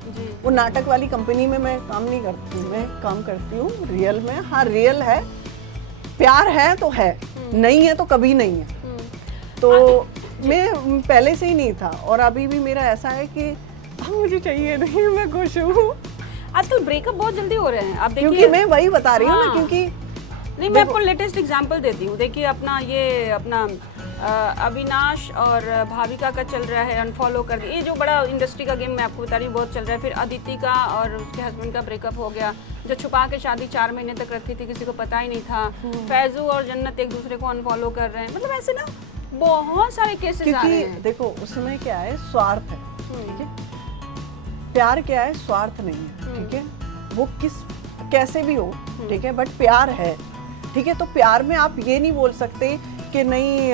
वो नाटक वाली कंपनी में मैं काम नहीं करती, मैं काम करती हूँ रियल में। हाँ रियल है, प्यार है तो है, नहीं है तो कभी नहीं है। तो मैं पहले से ही नहीं था, और अभी भी मेरा ऐसा है कि मुझे चाहिए नहीं, मैं खुश हूँ। आजकल ब्रेकअप बहुत जल्दी हो रहे हैं, आप देखिए। क्योंकि मैं वही बता रही हूँ ना, क्योंकि नहीं मैं आपको लेटेस्ट एग्जांपल देती हूँ। देखिए अपना अविनाश और भाविका का चल रहा है, अनफॉलो कर दिया, ये जो बड़ा इंडस्ट्री का गेम मैं आपको बता रही हूँ बहुत चल रहा है। फिर अदिति का और उसके हस्बैंड का ब्रेकअप हो गया, जो छुपा के शादी 4 महीने तक रखी थी, किसी को पता ही नहीं था। फैजू और जन्नत एक दूसरे को अनफॉलो कर रहे हैं, मतलब ऐसे ना बहुत सारे केसेस आ रहे हैं। देखो उसमें क्या है, स्वार्थ है, ठीक है। प्यार क्या है, स्वार्थ नहीं है, ठीक है। वो कैसे भी हो, ठीक है, बट प्यार है, ठीक है। तो प्यार में आप ये नहीं बोल सकते कि नहीं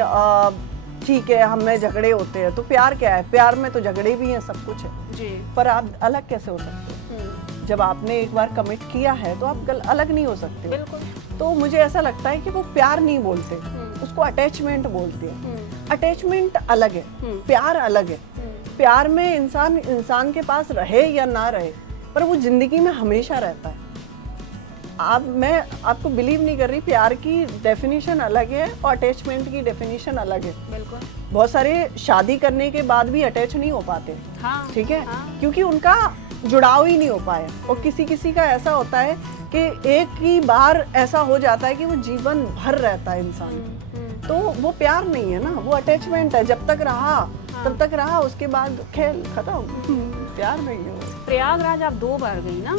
ठीक है हमें झगड़े होते हैं। तो प्यार क्या है, प्यार में तो झगड़े भी हैं, सब कुछ है जी, पर आप अलग कैसे हो सकते हो। जब आपने एक बार कमिट किया है तो आप अलग नहीं हो सकते। बिल्कुल। तो मुझे ऐसा लगता है कि वो प्यार नहीं बोलते, उसको अटैचमेंट बोलते हैं। अटैचमेंट अलग है, प्यार अलग है। प्यार में इंसान के पास रहे या ना रहे, पर वो जिंदगी में हमेशा रहता है। मैं आपको बिलीव नहीं कर रही, प्यार की डेफिनेशन अलग है और अटैचमेंट की डेफिनेशन अलग है। बिल्कुल। बहुत सारे शादी करने के बाद भी अटैच नहीं हो पाते, हाँ, ठीक है, हाँ। क्योंकि उनका जुड़ाव ही नहीं हो पाया। और किसी का ऐसा होता है कि एक ही बार ऐसा हो जाता है कि वो जीवन भर रहता है इंसान। तो वो प्यार नहीं है ना, वो अटैचमेंट है। जब तक रहा तब तक रहा, उसके बाद खेल खत्म। प्यार नहीं है। प्रयागराज आप 2 बार गई ना,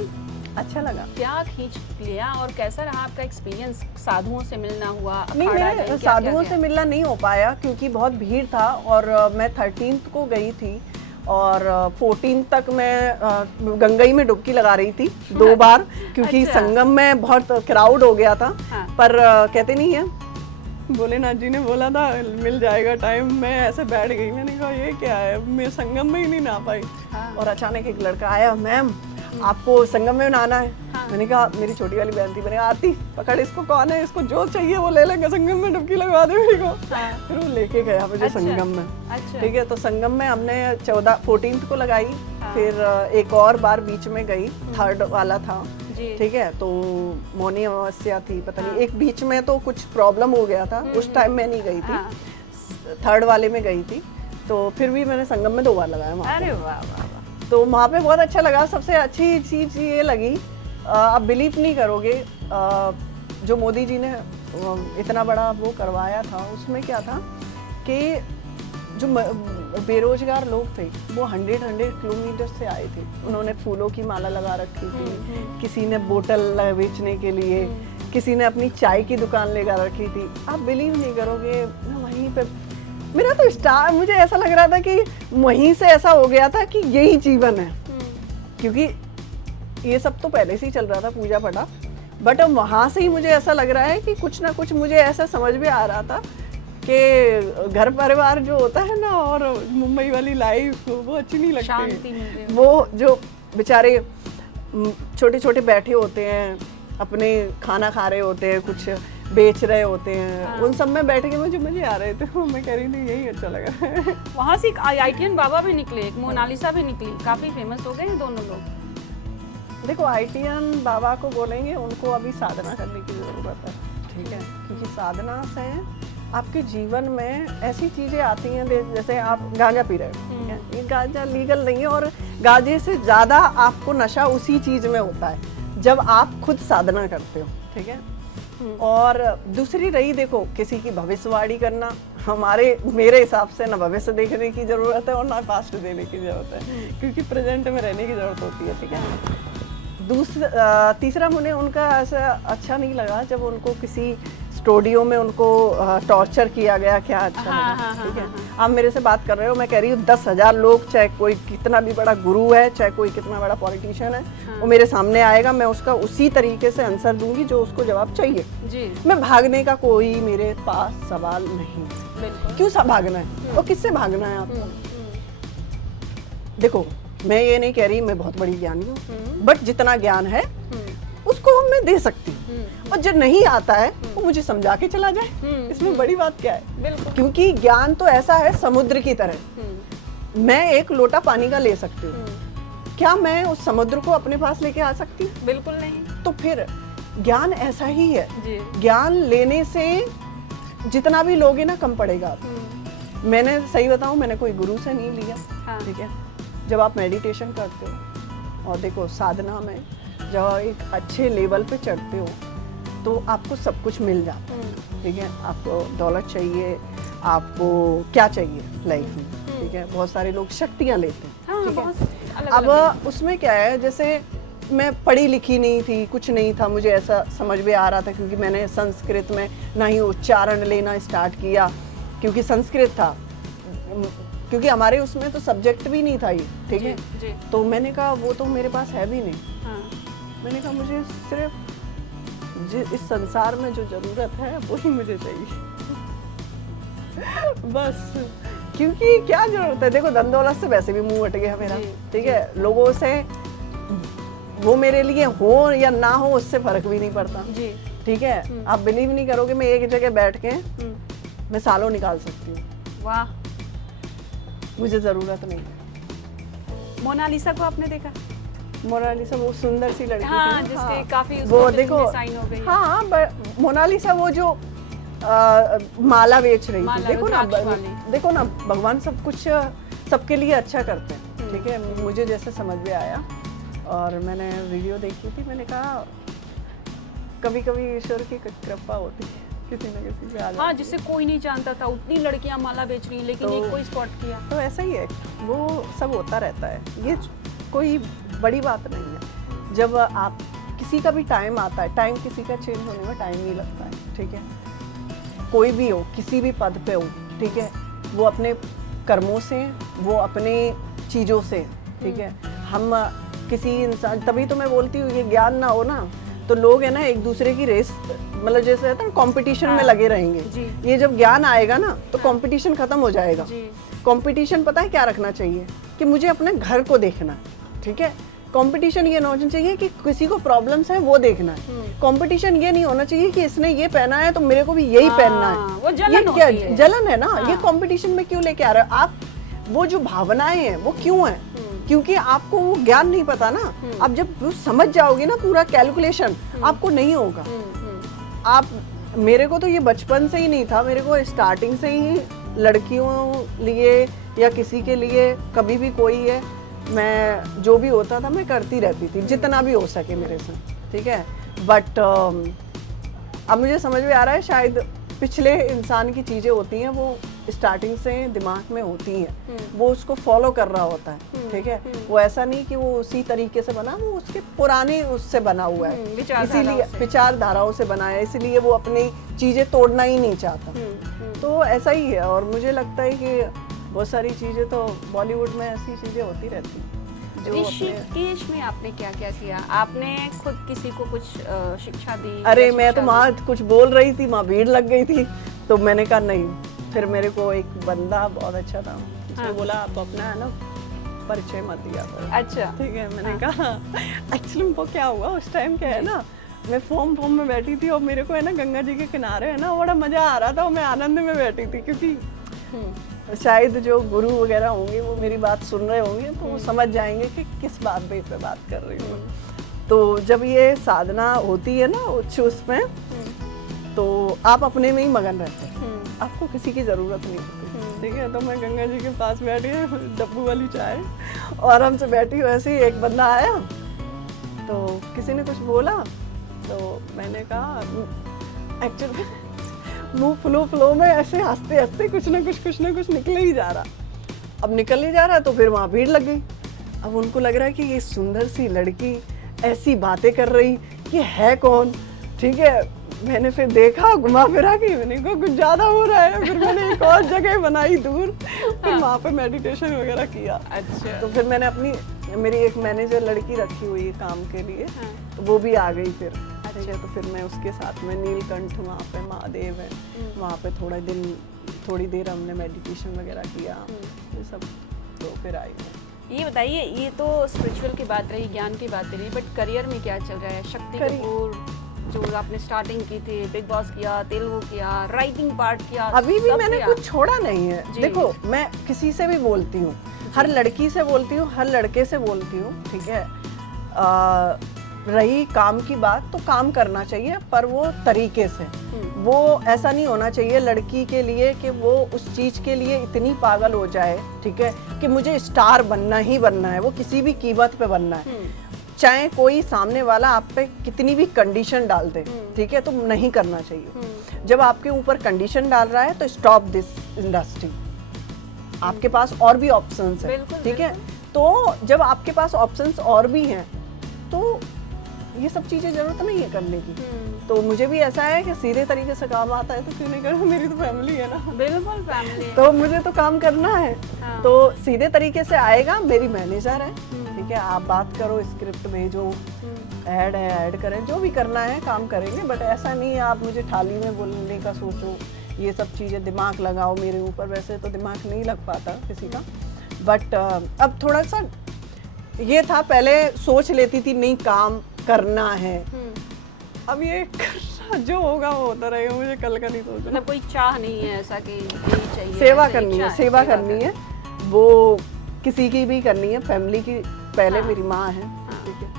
अच्छा लगा, क्या खींच लिया और कैसा रहा आपका एक्सपीरियंस? साधुओं से मिलना हुआ? नहीं, मैं साधुओं से मिलना नहीं हो पाया क्योंकि बहुत भीड़ था, और मैं 13th को गई थी और 14 तक मैं गंगई में डुबकी लगा रही थी 2 बार, क्योंकि अच्छा। संगम में बहुत क्राउड हो गया था। हाँ। पर कहते नहीं है, भोलेनाथ जी ने बोला था मिल जाएगा टाइम। मैं ऐसे बैठ गई, मैंने कहा ये क्या है, मैं संगम में ही नहीं नहा पाई। हाँ। और अचानक एक लड़का आया, मैम आपको संगम में नहाना है। हाँ। मैंने कहा, मेरी छोटी वाली बहन थी, मैंने कहा आती पकड़ इसको, कौन है, इसको जो चाहिए वो ले लेंगे, संगम में डुबकी लगवा दे मेरे को। हाँ। फिर वो लेके गया मुझे संगम में। अच्छा। ठीक है, तो संगम में हमने 14th को लगाई। हाँ। फिर एक और बार बीच में गई, 3rd वाला था, ठीक है। तो मौनी अमावस्या थी, पता नहीं एक बीच में तो कुछ प्रॉब्लम हो गया था, उस टाइम मैं नहीं गई थी। 3rd वाले में गई थी, तो फिर भी मैंने संगम में 2 बार लगाया वहाँ। अरे वाह वाह। तो वहाँ पे बहुत अच्छा लगा। सबसे अच्छी चीज़ ये लगी, आप बिलीव नहीं करोगे, जो मोदी जी ने इतना बड़ा वो करवाया था, उसमें क्या था कि जो बेरोजगार लोग थे वो 100 किलोमीटर से आए थे। उन्होंने फूलों की माला लगा रखी थी, किसी ने बोतल बेचने के लिए, किसी ने अपनी चाय की दुकान लगा रखी थी। आप बिलीव नहीं करोगे, वहीं पे मेरा तो मुझे ऐसा लग रहा था कि वहीं से ऐसा हो गया था कि यही जीवन है, क्योंकि ये सब तो पहले से ही चल रहा था, पूजा पाठ, बट वहाँ से ही मुझे ऐसा लग रहा है कि कुछ ना कुछ मुझे ऐसा समझ में आ रहा था कि घर परिवार जो होता है ना, और मुंबई वाली लाइफ वो अच्छी नहीं लगती। वो जो बेचारे छोटे छोटे बैठे होते हैं, अपने खाना खा रहे होते हैं, कुछ बेच रहे होते हैं। हाँ। उन सब में बैठ के मुझे मजे आ रहे थे, मैं कह रही थी यही अच्छा लगा। वहाँ से एक IITian बाबा भी निकले, एक मोनालिसा भी निकली, काफी फेमस हो गए हैं दोनों लोग। देखो IITian बाबा को बोलेंगे, उनको अभी साधना करने की जरूरत है, ठीक है, क्योंकि साधना से आपके जीवन में ऐसी चीजें आती हैं जैसे आप गांजा पी रहे हो, ठीक है? ये गांजा लीगल नहीं है और गांजे से ज्यादा आपको नशा उसी चीज में होता है जब आप खुद साधना करते हो, ठीक है? और दूसरी रही, देखो किसी की भविष्यवाणी करना, मेरे हिसाब से ना भविष्य देखने की जरूरत है और ना पास्ट देने की जरूरत है, क्योंकि प्रेजेंट में रहने की जरूरत होती है, ठीक है? तीसरा मुझे उनका ऐसा अच्छा नहीं लगा जब उनको किसी स्टूडियो में उनको टॉर्चर किया गया, क्या अच्छा लगा, ठीक है? आप मेरे से बात कर रहे हो, मैं कह रही हूँ 10,000 लोग, चाहे कोई कितना भी बड़ा गुरु है, चाहे कोई कितना बड़ा पॉलिटिशियन है, वो मेरे सामने आएगा, मैं उसका उसी तरीके से आंसर दूंगी जो उसको जवाब चाहिए जी। मैं भागने का कोई मेरे पास सवाल नहीं। क्यों सा भागना है और किससे भागना है आपको? देखो मैं ये नहीं कह रही मैं बहुत बड़ी ज्ञानी हूँ, बट जितना ज्ञान है उसको मैं दे सकती हूँ, और जो नहीं आता है वो मुझे समझा के चला जाए, इसमें बड़ी बात क्या है? क्योंकि ज्ञान तो ऐसा है समुद्र की तरह, मैं एक लोटा पानी का ले सकती हूँ, क्या मैं उस समुद्र को अपने पास लेके आ सकती हूँ? बिल्कुल नहीं। तो फिर ज्ञान ऐसा ही है, ज्ञान लेने से जितना भी लोगे ना कम पड़ेगा। मैंने सही बताऊं, मैंने कोई गुरु से नहीं लिया, ठीक है? जब आप मेडिटेशन करते हो और देखो साधना में जब एक अच्छे लेवल पे चढ़ते हो तो आपको सब कुछ मिल जाता है, ठीक है? आपको दौलत चाहिए, आपको क्या चाहिए लाइफ में, ठीक है? बहुत सारे लोग शक्तियाँ लेते हैं, ठीक है? अब उसमें क्या है, जैसे मैं पढ़ी लिखी नहीं थी, कुछ नहीं था, मुझे ऐसा समझ में आ रहा था क्योंकि मैंने संस्कृत में ना ही उच्चारण लेना स्टार्ट किया क्योंकि संस्कृत था, क्योंकि हमारे उसमें तो सब्जेक्ट भी नहीं था ये, ठीक है? तो मैंने कहा वो तो मेरे पास है भी नहीं। मैंने कहा मुझे सिर्फ इस संसार में जो जरूरत है वही मुझे चाहिए बस, क्योंकि क्या जरूरत है? देखो धन दौलत से वैसे भी मुंह हट गया मेरा, ठीक है? लोगों से वो मेरे लिए हो या ना हो उससे फर्क भी नहीं पड़ता, ठीक है? आप बिलीव नहीं करोगे, मैं एक जगह बैठ के मैं सालों निकाल सकती हूँ। वाह, मुझे जरूरत नहीं। मोनालिसा को आपने देखा? मोनालिसा वो सुंदर सी लड़की हाँ, थी, जिसके हाँ, काफी वो देखो साइन हो गई। हाँ, मोनालिसा वो जो माला बेच रही थी, देखो ना भगवान सब कुछ सबके लिए अच्छा करते हैं, ठीक है? मुझे जैसे समझ में आया और मैंने वीडियो देखी थी, मैंने कहा कभी कभी ईश्वर की कृपा होती है किसी न किसी पे आ जाती है। हाँ, जिससे कोई नहीं जानता था, उतनी लड़कियां माला बेच रही, लेकिन एक कोई स्पॉट किया। तो ऐसा ही है, वो सब होता रहता है, ये कोई बड़ी बात नहीं है। जब आप किसी का भी टाइम आता है, टाइम किसी का चेंज होने में टाइम नहीं लगता है, ठीक है? कोई भी हो, किसी भी पद पे हो, ठीक है? वो अपने कर्मों से, वो अपने चीज़ों से, ठीक है? हम किसी इंसान, तभी तो मैं बोलती हूँ ये ज्ञान ना हो ना तो लोग है ना एक दूसरे की रेस, मतलब जैसे रहता है कंपटीशन में लगे रहेंगे। ये जब ज्ञान आएगा ना तो कंपटीशन खत्म हो जाएगा। कंपटीशन पता है क्या रखना चाहिए कि मुझे अपने घर को देखना, ठीक है? कंपटीशन ये ना होना चाहिए कि किसी को प्रॉब्लम्स है वो देखना है। कंपटीशन ये नहीं होना चाहिए कि इसने ये पहना है तो मेरे को भी यही पहनना है। वो जलन ये क्या है। जलन है ना, ये कंपटीशन में क्यों लेके आ रहे हो आप? वो जो भावनाएं हैं वो क्यों है? क्योंकि आपको वो ज्ञान नहीं पता ना। आप जब वो समझ जाओगे ना पूरा कैलकुलेशन, आपको नहीं होगा। आप, मेरे को तो ये बचपन से ही नहीं था, मेरे को स्टार्टिंग से ही लड़कियों लिए या किसी के लिए कभी भी कोई है, मैं जो भी होता था मैं करती रहती थी जितना भी हो सके मेरे से, ठीक है? बट अब मुझे समझ में आ रहा है शायद पिछले इंसान की चीज़ें होती हैं वो स्टार्टिंग से दिमाग में होती हैं, वो उसको फॉलो कर रहा होता है, ठीक है? वो ऐसा नहीं कि वो उसी तरीके से बना, वो उसके पुराने उससे बना हुआ है, इसीलिए विचारधाराओं से बना है, इसीलिए वो अपनी चीज़ें तोड़ना ही नहीं चाहता। तो ऐसा ही है। और मुझे लगता है कि बहुत सारी चीज़ें तो बॉलीवुड में ऐसी चीज़ें होती रहती हैं। ऋषिकेश में आपने क्या क्या किया? आपने खुद किसी को कुछ शिक्षा दी? अरे मैं तो वहाँ कुछ बोल रही थी, वहाँ भीड़ लग गई थी तो मैंने कहा नहीं। फिर मेरे को एक बंदा बहुत अच्छा था, उसने बोला आप अपना है ना परिचय मत दिया करो। अच्छा, ठीक है। मैंने कहा एक्चुअली वो क्या हुआ उस टाइम, क्या है ना, मैं फॉर्म में बैठी थी और मेरे को है ना गंगा जी के किनारे है ना बड़ा मजा आ रहा था और मैं आनंद में बैठी थी, क्योंकि शायद जो गुरु वगैरह होंगे वो मेरी बात सुन रहे होंगे तो वो समझ जाएंगे कि किस बात पे बात कर रही हूँ। तो जब ये साधना होती है ना उस में, तो आप अपने में ही मगन रहते हैं, आपको किसी की ज़रूरत नहीं होती, ठीक है। तो मैं गंगा जी के पास बैठी डब्बू वाली चाय और आराम से बैठी हूँ, ऐसे ही एक बंदा आया तो किसी ने कुछ बोला तो मैंने कहा, एक्चुअली मुँह फ्लो में ऐसे हंसते हंसते कुछ ना कुछ निकल ही जा रहा। अब निकल ही जा रहा तो फिर वहाँ भीड़ लग गई। अब उनको लग रहा है कि ये सुंदर सी लड़की ऐसी बातें कर रही, ये है कौन, ठीक है। मैंने फिर देखा घुमा फिरा के, मैंने कहा कुछ ज़्यादा हो रहा है। फिर मैंने एक और जगह बनाई दूर, फिर वहाँ पे मेडिटेशन वगैरह किया। अच्छा। तो फिर मैंने मेरी एक मैनेजर लड़की रखी हुई है काम के लिए, तो वो भी आ गई फिर। अच्छा, तो फिर मैं उसके साथ में नीलकंठ, वहाँ पे महादेव है, वहाँ पे थोड़ी देर हमने मेडिटेशन वगैरह किया, ये सब। तो फिर आई मैं। ये बताइए, ये तो स्पिरिचुअल की बात रही, ज्ञान की बात रही, बट करियर में क्या चल रहा है? शक्ति कपूर जो आपने स्टार्टिंग की थी, बिग बॉस किया, तेलुगु किया, राइटिंग पार्ट किया, अभी भी मैंने कुछ छोड़ा नहीं है। देखो, मैं किसी से भी बोलती हूँ, हर लड़की से बोलती हूँ, हर लड़के से बोलती हूँ, ठीक है। रही काम की बात, तो काम करना चाहिए, पर वो तरीके से। वो ऐसा नहीं होना चाहिए लड़की के लिए कि वो उस चीज के लिए इतनी पागल हो जाए, ठीक है, कि मुझे स्टार बनना ही बनना है, वो किसी भी कीमत पे बनना है, चाहे कोई सामने वाला आप पे कितनी भी कंडीशन डाल दे, ठीक है, तो नहीं करना चाहिए। जब आपके ऊपर कंडीशन डाल रहा है तो स्टॉप दिस इंडस्ट्री। आपके पास और भी ऑप्शंस हैं, ठीक है। तो जब आपके पास ऑप्शंस और भी हैं तो ये सब चीजें जरूरत नहीं है करने की। तो मुझे भी ऐसा है कि सीधे तरीके से काम आता है तो क्यों नहीं करूँ, मेरी तो फैमिली है ना। बिल्कुल फैमिली है। तो मुझे तो काम करना है। हाँ। तो सीधे तरीके से आएगा, मेरी मैनेजर है, ठीक है, आप बात करो, स्क्रिप्ट भेजो, ऐड है ऐड करें, जो भी करना है काम करेंगे। बट ऐसा नहीं है आप मुझे थाली में बोलने का सोचो, ये सब चीज़ें दिमाग लगाओ मेरे ऊपर। वैसे तो दिमाग नहीं लग पाता किसी का, बट अब थोड़ा सा ये था, पहले सोच लेती थी नहीं काम करना है, अब ये करना जो होगा वो होता रहेगा, मुझे कल का नहीं सोचना। मतलब कोई चाह नहीं है ऐसा कि यही चाहिए, सेवा करनी है, सेवा करनी है, वो किसी की भी करनी है, फैमिली की पहले। हाँ। मेरी माँ है, ठीक है,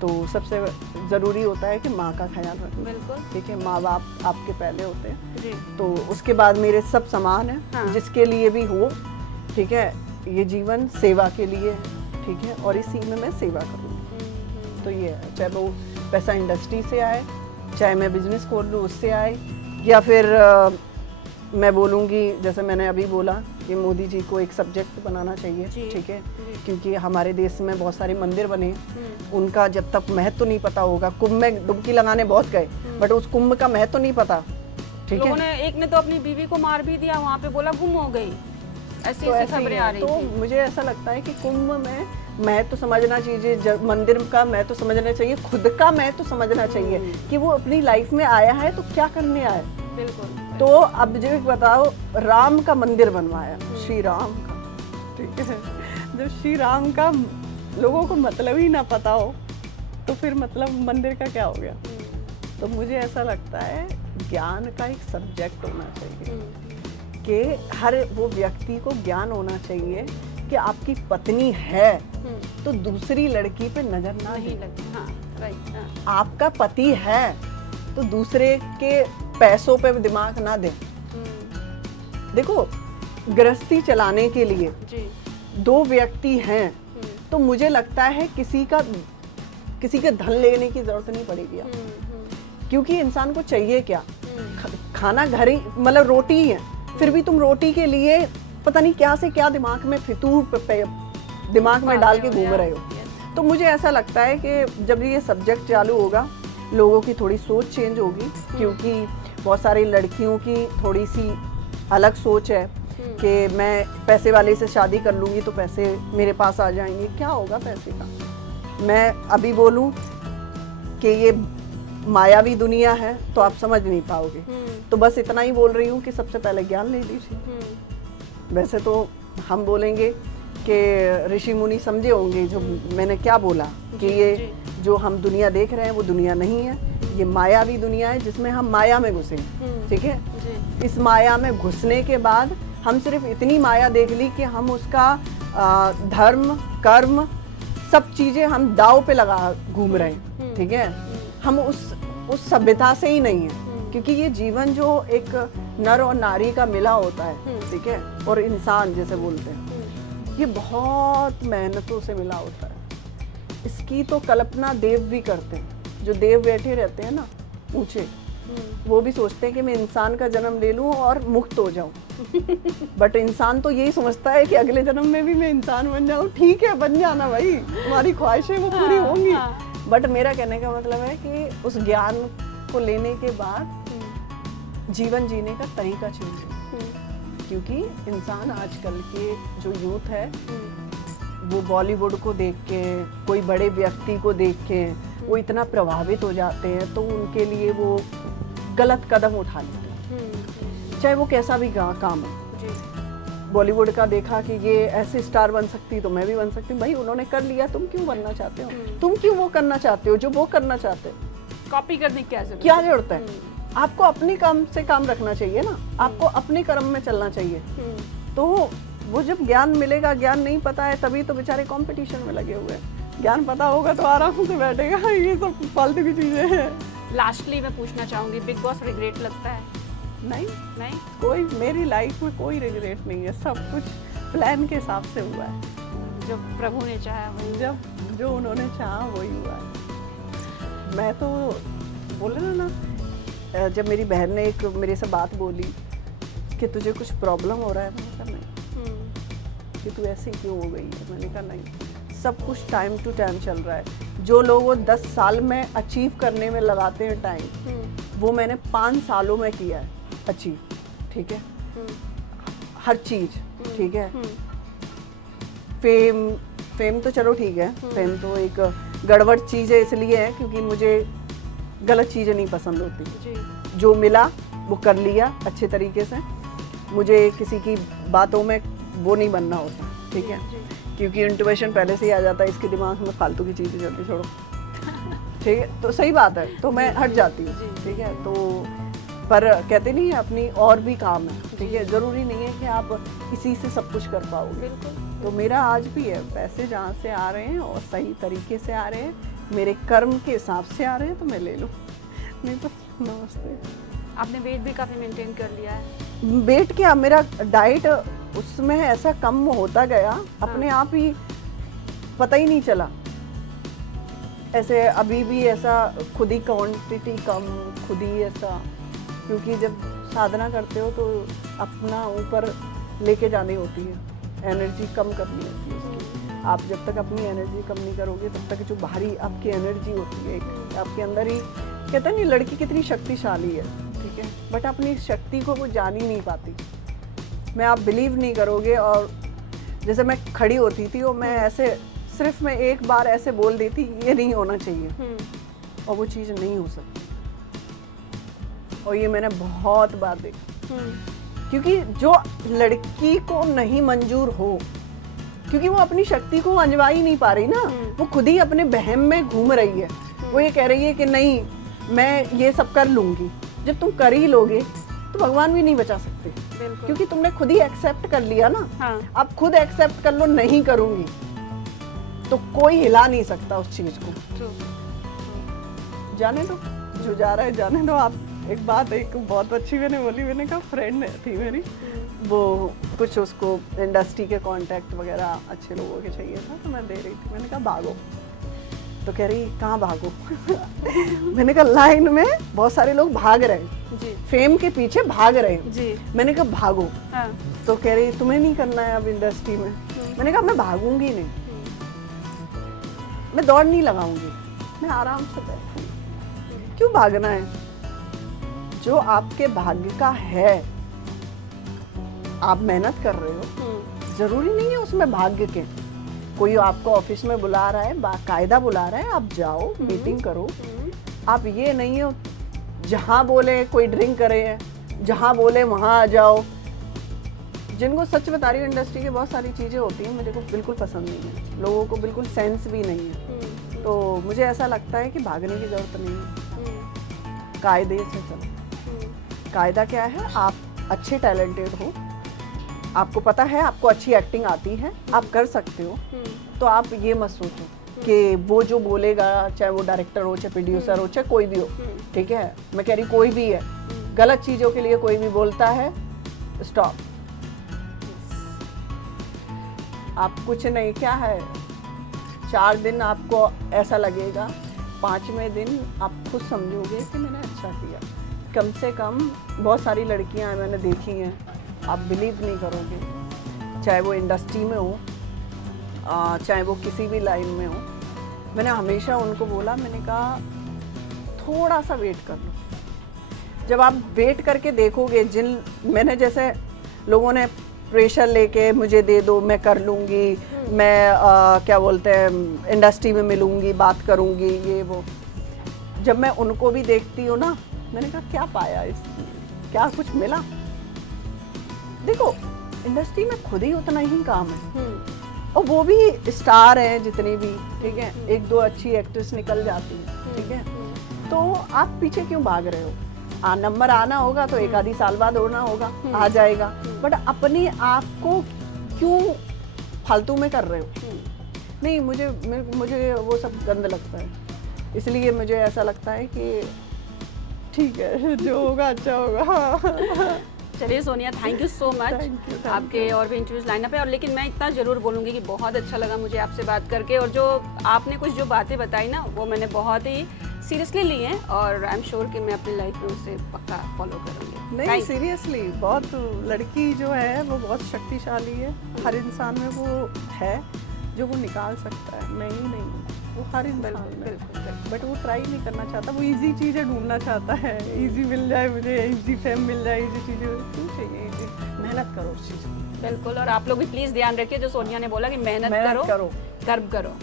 तो सबसे ज़रूरी होता है कि माँ का ख्याल रखना। बिल्कुल, ठीक है, माँ बाप आपके पहले होते हैं जी। तो उसके बाद मेरे सब समान है। हाँ। जिसके लिए भी हो, ठीक है, ये जीवन सेवा के लिए है, ठीक है, और इसी में मैं सेवा करूँगी। तो ये है, चाहे वो पैसा इंडस्ट्री से आए, चाहे मैं बिजनेस खोल लूँ उससे आए, या फिर मैं बोलूँगी जैसे मैंने अभी बोला कि मोदी जी को एक सब्जेक्ट बनाना चाहिए, ठीक है, क्योंकि हमारे देश में बहुत सारे मंदिर बने, उनका जब तक महत्व नहीं पता होगा। कुंभ में डुबकी लगाने बहुत गए, बट उस कुंभ का महत्व नहीं पता, ठीक है। एक ने तो अपनी बीवी को मार भी दिया, वहाँ पे बोला गुम हो गई, ऐसी खबरें आ रही थी। तो मुझे ऐसा लगता है कि कुंभ में महत्व समझना चाहिए, मंदिर का महत्व समझना चाहिए, खुद का महत्व समझना चाहिए कि वो अपनी लाइफ में आया है तो क्या करने आया। बिल्कुल। तो अब जो बताओ, राम का मंदिर बनवाया, श्री राम का, ठीक है। जब श्री राम का लोगों को मतलब ही ना पता हो तो फिर मतलब मंदिर का क्या हो गया। तो मुझे ऐसा लगता है ज्ञान का एक सब्जेक्ट होना चाहिए कि हर वो व्यक्ति को ज्ञान होना चाहिए कि आपकी पत्नी है तो दूसरी लड़की पे नजर ना लगे। हाँ, राइट। हाँ। आपका पति है तो दूसरे के पैसों पे दिमाग ना दे। देखो, गृहस्थी चलाने के लिए जी। दो व्यक्ति हैं तो मुझे लगता है किसी के धन लेने की जरूरत नहीं पड़ेगी, क्योंकि इंसान को चाहिए क्या, खाना घर ही, मतलब रोटी ही है, फिर भी तुम रोटी के लिए पता नहीं क्या से क्या दिमाग में फितूर दिमाग में डाल के घूम रहे हो। तो मुझे ऐसा लगता है कि जब ये सब्जेक्ट चालू होगा, लोगों की थोड़ी सोच चेंज होगी, क्योंकि बहुत सारी लड़कियों की थोड़ी सी अलग सोच है कि मैं पैसे वाले से शादी कर लूँगी तो पैसे मेरे पास आ जाएंगे। क्या होगा पैसे का? मैं अभी बोलूँ कि ये मायावी दुनिया है तो आप समझ नहीं पाओगे। तो बस इतना ही बोल रही हूँ कि सबसे पहले ज्ञान ले लीजिए। वैसे तो हम बोलेंगे कि ऋषि मुनि समझे होंगे जो मैंने क्या बोला कि ये जो हम दुनिया देख रहे हैं वो दुनिया नहीं है, ये मायावी दुनिया है जिसमें हम माया में घुसे, ठीक है। इस माया में घुसने के बाद हम सिर्फ इतनी माया देख ली कि हम उसका धर्म कर्म सब चीजें हम दाव पे लगा घूम रहे हैं, ठीक है। हम उस सभ्यता से ही नहीं है, क्योंकि ये जीवन जो एक नर और नारी का मिला होता है, ठीक है, और इंसान जैसे बोलते हैं, ये बहुत मेहनतों से मिला होता है। इसकी तो कल्पना देव भी करते हैं। जो देव बैठे रहते हैं ना ऊंचे, वो भी सोचते हैं कि मैं इंसान का जन्म ले लूं और मुक्त हो जाऊं। बट इंसान तो यही समझता है कि अगले जन्म में भी मैं इंसान बन जाऊं। ठीक है, बन जाना भाई, तुम्हारी ख्वाहिशें वो पूरी होंगी। बट मेरा कहने का मतलब है कि उस ज्ञान को लेने के बाद जीवन जीने का तरीका चेंज है। क्योंकि इंसान आजकल के जो यूथ है वो बॉलीवुड को देख के, कोई बड़े व्यक्ति को देख के वो इतना प्रभावित हो जाते हैं, तो उनके लिए वो गलत कदम उठा लेते हैं, चाहे वो कैसा भी काम हो। बॉलीवुड का देखा कि ये ऐसे स्टार बन सकती तो मैं भी बन सकती हूँ। भाई उन्होंने कर लिया, तुम क्यों बनना चाहते हो? तुम क्यों वो करना चाहते हो जो वो करना चाहते हो? कॉपी करने की क्या जरूरत है? आपको अपनी काम से काम रखना चाहिए ना, आपको अपने कर्म में चलना चाहिए। तो वो जब ज्ञान मिलेगा, ज्ञान नहीं पता है तभी तो बेचारे कंपटीशन में लगे हुए हैं। ज्ञान पता होगा तो आराम से बैठेगा। ये सब फालतू की चीजें हैं। लास्टली मैं पूछना चाहूंगी, बिग बॉस रिग्रेट लगता है? नहीं, कोई मेरी लाइफ में कोई रिग्रेट नहीं है। सब कुछ प्लान के हिसाब से हुआ है। जो प्रभु ने चाहा वही, जब जो उन्होंने चाहा वही हुआ है। मैं तो बोले ना, जब मेरी बहन ने एक मेरे से बात बोली कि तुझे कुछ प्रॉब्लम हो रहा है, मैंने कहा नहीं। कि तू ऐसे क्यों हो गई है? मैंने कहा नहीं, सब कुछ टाइम टू टाइम चल रहा है। जो लोग वो 10 साल में अचीव करने में लगाते हैं टाइम, वो मैंने 5 सालों में किया है अचीव। ठीक है, हर चीज ठीक है। फेम तो चलो ठीक है, फेम तो एक गड़बड़ चीज है, इसलिए है क्योंकि मुझे गलत चीजें नहीं पसंद होती। जो मिला वो कर लिया अच्छे तरीके से। मुझे किसी की बातों में वो नहीं बनना होता, ठीक है, क्योंकि इंट्यूशन पहले से ही आ जाता है, इसके दिमाग में फालतू की चीजें चलती, छोड़ो। ठीक है, तो सही बात है, तो मैं हट जाती हूँ। ठीक है, तो पर कहते नहीं है अपनी और भी काम है। ठीक है, जरूरी नहीं है कि आप इसी से सब कुछ कर पाओगे। तो मेरा आज भी है, पैसे जहाँ से आ रहे हैं और सही तरीके से आ रहे हैं, मेरे कर्म के हिसाब से आ रहे हैं, तो मैं ले लूँ। नहीं तो नमस्ते। आपने वेट भी काफ़ी मेंटेन कर लिया है? वेट क्या, मेरा डाइट उसमें ऐसा कम होता गया अपने आप ही, पता ही नहीं चला। ऐसे अभी भी ऐसा खुद ही क्वांटिटी कम, खुद ही ऐसा, क्योंकि जब साधना करते हो तो अपना ऊपर लेके जानी होती है, एनर्जी कम करनी होती है उसकी। आप जब तक अपनी एनर्जी कम नहीं करोगे तब तक जो बाहरी आपकी एनर्जी होती है आपके अंदर ही, कहते हैं नहीं लड़की कितनी शक्तिशाली है, ठीक है, बट अपनी शक्ति को वो जान ही नहीं पाती। मैं आप बिलीव नहीं करोगे, और जैसे मैं खड़ी होती थी और मैं ऐसे सिर्फ मैं एक बार ऐसे बोल देती ये नहीं होना चाहिए, और वो चीज़ नहीं हो सकती। और ये मैंने बहुत बार देखा, क्योंकि जो लड़की को नहीं मंजूर हो, क्योंकि वो अपनी शक्ति को अंजवा ही नहीं पा रही ना, वो खुद ही अपने बहम में घूम रही है। वो ये कह रही है कि नहीं मैं ये सब कर लूंगी। जब तुम कर ही लोगे तो भगवान भी नहीं बचा सकते, क्योंकि तुमने खुद ही एक्सेप्ट कर लिया ना। हाँ। आप खुद एक्सेप्ट कर लो नहीं करूंगी, तो कोई हिला नहीं सकता उस चीज को। जाने दो, जो जा रहा है जाने दो। आप एक बात एक बहुत अच्छी मैंने बोली, मैंने कहा फ्रेंड थी मेरी, वो कुछ उसको इंडस्ट्री के कांटेक्ट वगैरह अच्छे लोगों के चाहिए था, तो मैं दे रही थी। मैंने कहा भागो, तो कह रही कहाँ भागो? मैंने कहा लाइन में बहुत सारे लोग भाग रहे हैं, फेम के पीछे भाग रहे हैं। मैंने कहा भागो। हाँ। तो कह रही तुम्हें नहीं करना है अब इंडस्ट्री में। मैंने कहा मैं भागूंगी नहीं, मैं दौड़ नहीं लगाऊंगी, मैं आराम से बैठूंगी। क्यों भागना है? जो आपके भाग्य का है, आप मेहनत कर रहे हो, जरूरी नहीं है उसमें भाग्य के। कोई आपको ऑफिस में बुला रहा है, बाकायदा बुला रहा है, आप जाओ मीटिंग करो। आप ये नहीं हो जहाँ बोले कोई ड्रिंक करे, जहाँ बोले वहाँ आ जाओ। जिनको सच बता रही हूँ, इंडस्ट्री की बहुत सारी चीज़ें होती हैं मेरे को बिल्कुल पसंद नहीं है, लोगों को बिल्कुल सेंस भी नहीं है। तो मुझे ऐसा लगता है कि भागने की जरूरत नहीं है, कायदे से चलो। कायदा क्या है? आप अच्छे टैलेंटेड हो, आपको पता है आपको अच्छी एक्टिंग आती है, आप कर सकते हो, तो आप ये मत सोचो कि वो जो बोलेगा, चाहे वो डायरेक्टर हो, चाहे प्रोड्यूसर हो, चाहे कोई भी हो, ठीक है, मैं कह रही कोई भी है, गलत चीज़ों के लिए कोई भी बोलता है, स्टॉप। आप कुछ नहीं, क्या है, 4 दिन आपको ऐसा लगेगा, 5वें दिन आप खुद समझोगे कि मैंने अच्छा किया। कम से कम बहुत सारी लड़कियां मैंने देखी हैं, आप बिलीव नहीं करोगे, चाहे वो इंडस्ट्री में हो, चाहे वो किसी भी लाइन में हो, मैंने हमेशा उनको बोला, मैंने कहा थोड़ा सा वेट कर लो। जब आप वेट करके देखोगे, मैंने जैसे लोगों ने प्रेशर लेके मुझे दे दो, मैं कर लूँगी, मैं क्या बोलते हैं इंडस्ट्री में मिलूँगी, बात करूँगी, ये वो, जब मैं उनको भी देखती हूँ ना, मैंने कहा क्या पाया इसमें, क्या कुछ मिला? देखो इंडस्ट्री में खुद ही उतना ही काम है, और वो भी स्टार हैं जितनी भी, ठीक है, 1-2 अच्छी एक्ट्रेस निकल जाती है, ठीक है, तो आप पीछे क्यों भाग रहे हो? नंबर आना होगा तो 1 आधी साल बाद होना होगा, आ जाएगा, बट अपने आप को क्यों फालतू में कर रहे हो? नहीं, मुझे वो सब गंद लगता है, इसलिए मुझे ऐसा लगता है कि ठीक है, जो होगा अच्छा होगा। चलिए Sonia, thank you so much. आपके और भी इंटरव्यूज लाइनअप है, और लेकिन मैं इतना ज़रूर बोलूँगी कि बहुत अच्छा लगा मुझे आपसे बात करके, और जो आपने कुछ जो बातें बताई ना, वो मैंने बहुत ही सीरियसली ली हैं, और आई एम श्योर कि मैं अपनी लाइफ में उसे पक्का फॉलो करूँगी। नहीं, सीरियसली, बहुत लड़की जो है वो बहुत शक्तिशाली है, हर इंसान में वो है जो वो निकाल सकता है, मैं ही नहीं, वो हर इंसान में, बट वो ट्राई नहीं करना चाहता, वो इजी चीज़ें ढूंढना चाहता है, इजी मिल जाए मुझे, इजी फेम मिल जाए, इजी चीज़ें क्यों चाहिए, इजी, मेहनत करो उस चीज़ में। बिल्कुल, और आप लोग भी प्लीज़ ध्यान रखिए, जो सोनिया ने बोला कि मेहनत करो,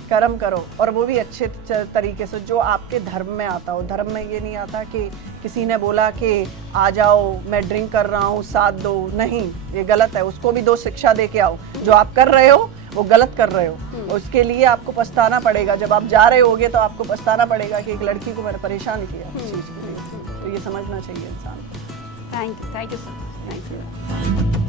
कर्म करो, और वो भी अच्छे तरीके से, जो आपके धर्म में आता हो। धर्म में ये नहीं आता कि किसी ने बोला कि आ जाओ, मैं ड्रिंक कर रहा हूँ, साथ दो, नहीं, ये गलत है, उसको भी 2 शिक्षा दे के आओ। जो आप कर रहे हो वो गलत कर रहे हो, उसके लिए आपको पछताना पड़ेगा, जब आप जा रहे होगे तो आपको पछताना पड़ेगा कि एक लड़की को मैंने परेशान किया इस चीज़ के लिए, तो ये समझना चाहिए इंसान को। Thank you sir, thank you.